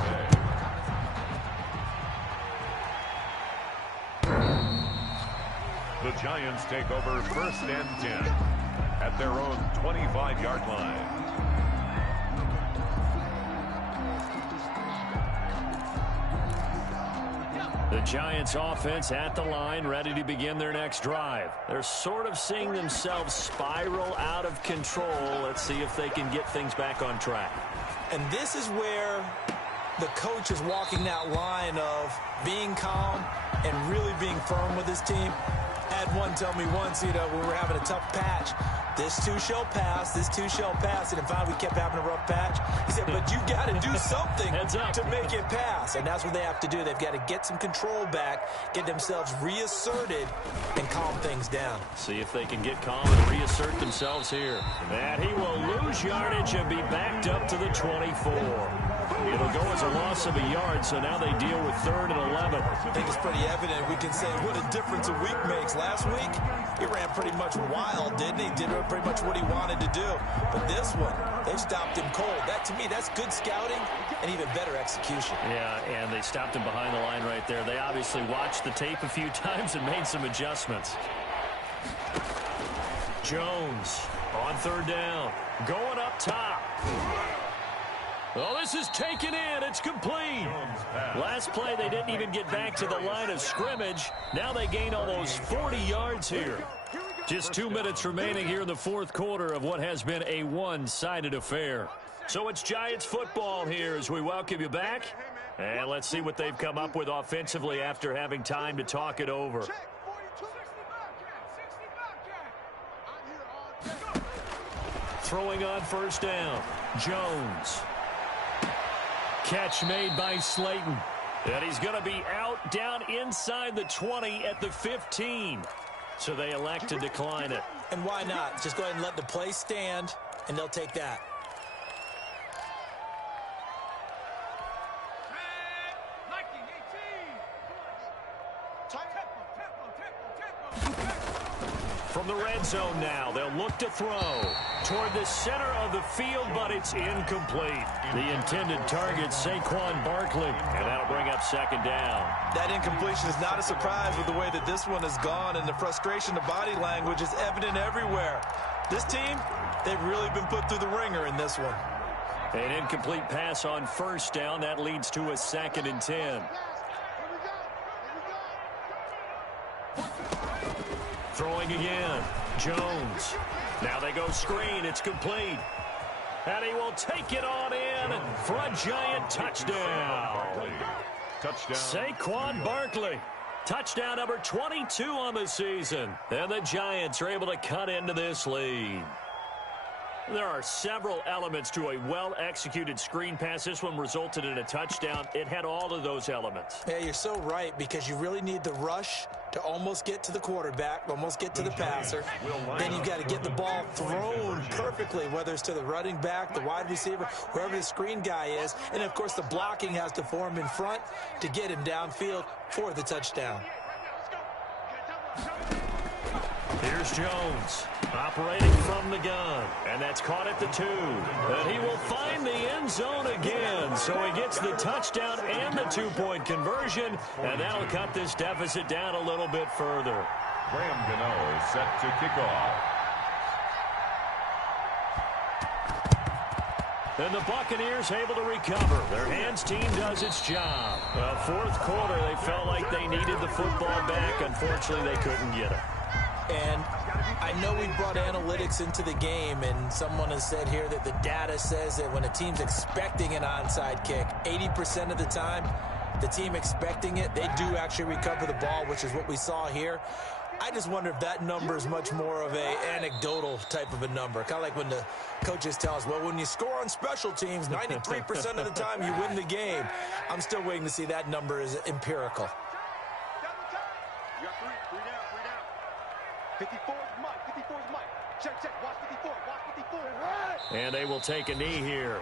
The Giants take over 1st and 10 at their own 25-yard line. The Giants offense at the line, ready to begin their next drive. They're sort of seeing themselves spiral out of control. Let's see if they can get things back on track. And this is where the coach is walking that line of being calm and really being firm with his team. had one tell me once, when we were having a tough patch, this too shall pass, this too shall pass. And finally we kept having a rough patch. He said, but you got to do something to make it pass. And that's what they have to do. They've got to get some control back, get themselves reasserted, and calm things down. See if they can get calm and reassert themselves here. And he will lose yardage and be backed up to the 24. It'll go as a loss of a yard, so now they deal with 3rd and 11. I think it's pretty evident. We can say what a difference a week makes. Last week, he ran pretty much wild, didn't he? Did pretty much what he wanted to do. But this one, they stopped him cold. That, to me, that's good scouting and even better execution. Yeah, and they stopped him behind the line right there. They obviously watched the tape a few times and made some adjustments. Jones on 3rd down. Going up top. Well, this is taken in. It's complete. Last play, they didn't even get back to the line of scrimmage. Now they gain almost 40 yards here. Just 2 minutes remaining here in the 4th quarter of what has been a one-sided affair. So it's Giants football here as we welcome you back. And let's see what they've come up with offensively after having time to talk it over. Throwing on 1st down. Jones. Catch made by Slayton. And he's going to be out down inside the 20 at the 15. So they elect to decline it. And why not? Just go ahead and let the play stand, and they'll take that. From the red zone now, they'll look to throw toward the center of the field, but it's incomplete. The intended target, Saquon Barkley, and that'll bring up 2nd down. That incompletion is not a surprise with the way that this one has gone, and the frustration, the body language is evident everywhere. This team, they've really been put through the ringer in this one. An incomplete pass on 1st down. That leads to a 2nd and 10. Throwing again. Jones. Now they go screen. It's complete. And he will take it on in for a Giant touchdown. Saquon Barkley. Touchdown number 22 on the season. And the Giants are able to cut into this lead. There are several elements to a well-executed screen pass. This one resulted in a touchdown. It had all of those elements. Yeah, you're so right, because you really need the rush to almost get to the quarterback, almost get to the passer. Then you've got to get the ball thrown perfectly, whether it's to the running back, the wide receiver, wherever the screen guy is. And, of course, the blocking has to form in front to get him downfield for the touchdown. Here's Jones operating from the gun, and that's caught at the 2. And he will find the end zone again, so he gets the touchdown and the 2-point conversion, and that'll cut this deficit down a little bit further. Graham Gano is set to kick off. And the Buccaneers able to recover. Their hands team does its job. 4th quarter, they felt like they needed the football back. Unfortunately, they couldn't get it. And I know we brought analytics into the game, and someone has said here that the data says that when a team's expecting an onside kick, 80% of the time, the team expecting it, they do actually recover the ball, which is what we saw here. I just wonder if that number is much more of a anecdotal type of a number. Kind of like when the coaches tell us, well, when you score on special teams, 93% of the time you win the game. I'm still waiting to see that number is empirical. You got three down. 54 is Mike. 54 is Mike. Check. Watch 54. Watch 54. Right. And they will take a knee here.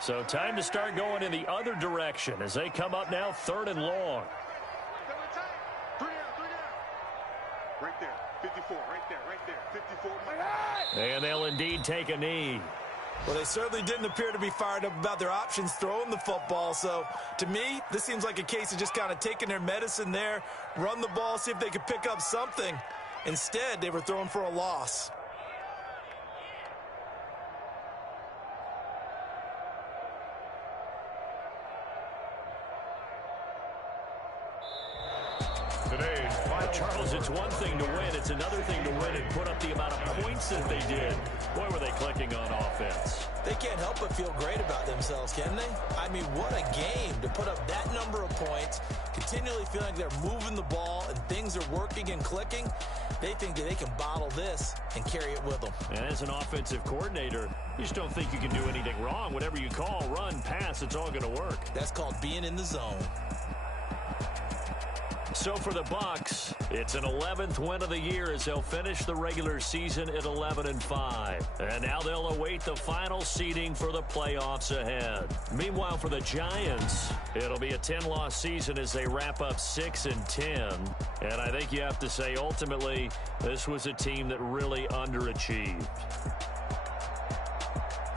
So time to start going in the other direction as they come up now 3rd and long. 3 down. Right there. 54. Right there. 54. Mike. And they'll indeed take a knee. Well, they certainly didn't appear to be fired up about their options throwing the football. So, to me, this seems like a case of just kind of taking their medicine there, run the ball, see if they could pick up something. Instead, they were throwing for a loss. Charles, it's one thing to win. It's another thing to win and put up the amount of points that they did. Boy, were they clicking on offense. They can't help but feel great about themselves, can they? I mean, what a game to put up that number of points, continually feeling they're moving the ball and things are working and clicking. They think that they can bottle this and carry it with them. And as an offensive coordinator, you just don't think you can do anything wrong. Whatever you call, run, pass, it's all going to work. That's called being in the zone. So for the Bucs, it's an 11th win of the year as they'll finish the regular season at 11-5. And now they'll await the final seeding for the playoffs ahead. Meanwhile, for the Giants, it'll be a 10-loss season as they wrap up 6-10. And I think you have to say, ultimately, this was a team that really underachieved.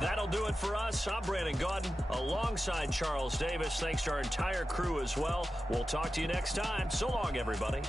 That'll do it for us. I'm Brandon Gaudin alongside Charles Davis. Thanks to our entire crew as well. We'll talk to you next time. So long, everybody.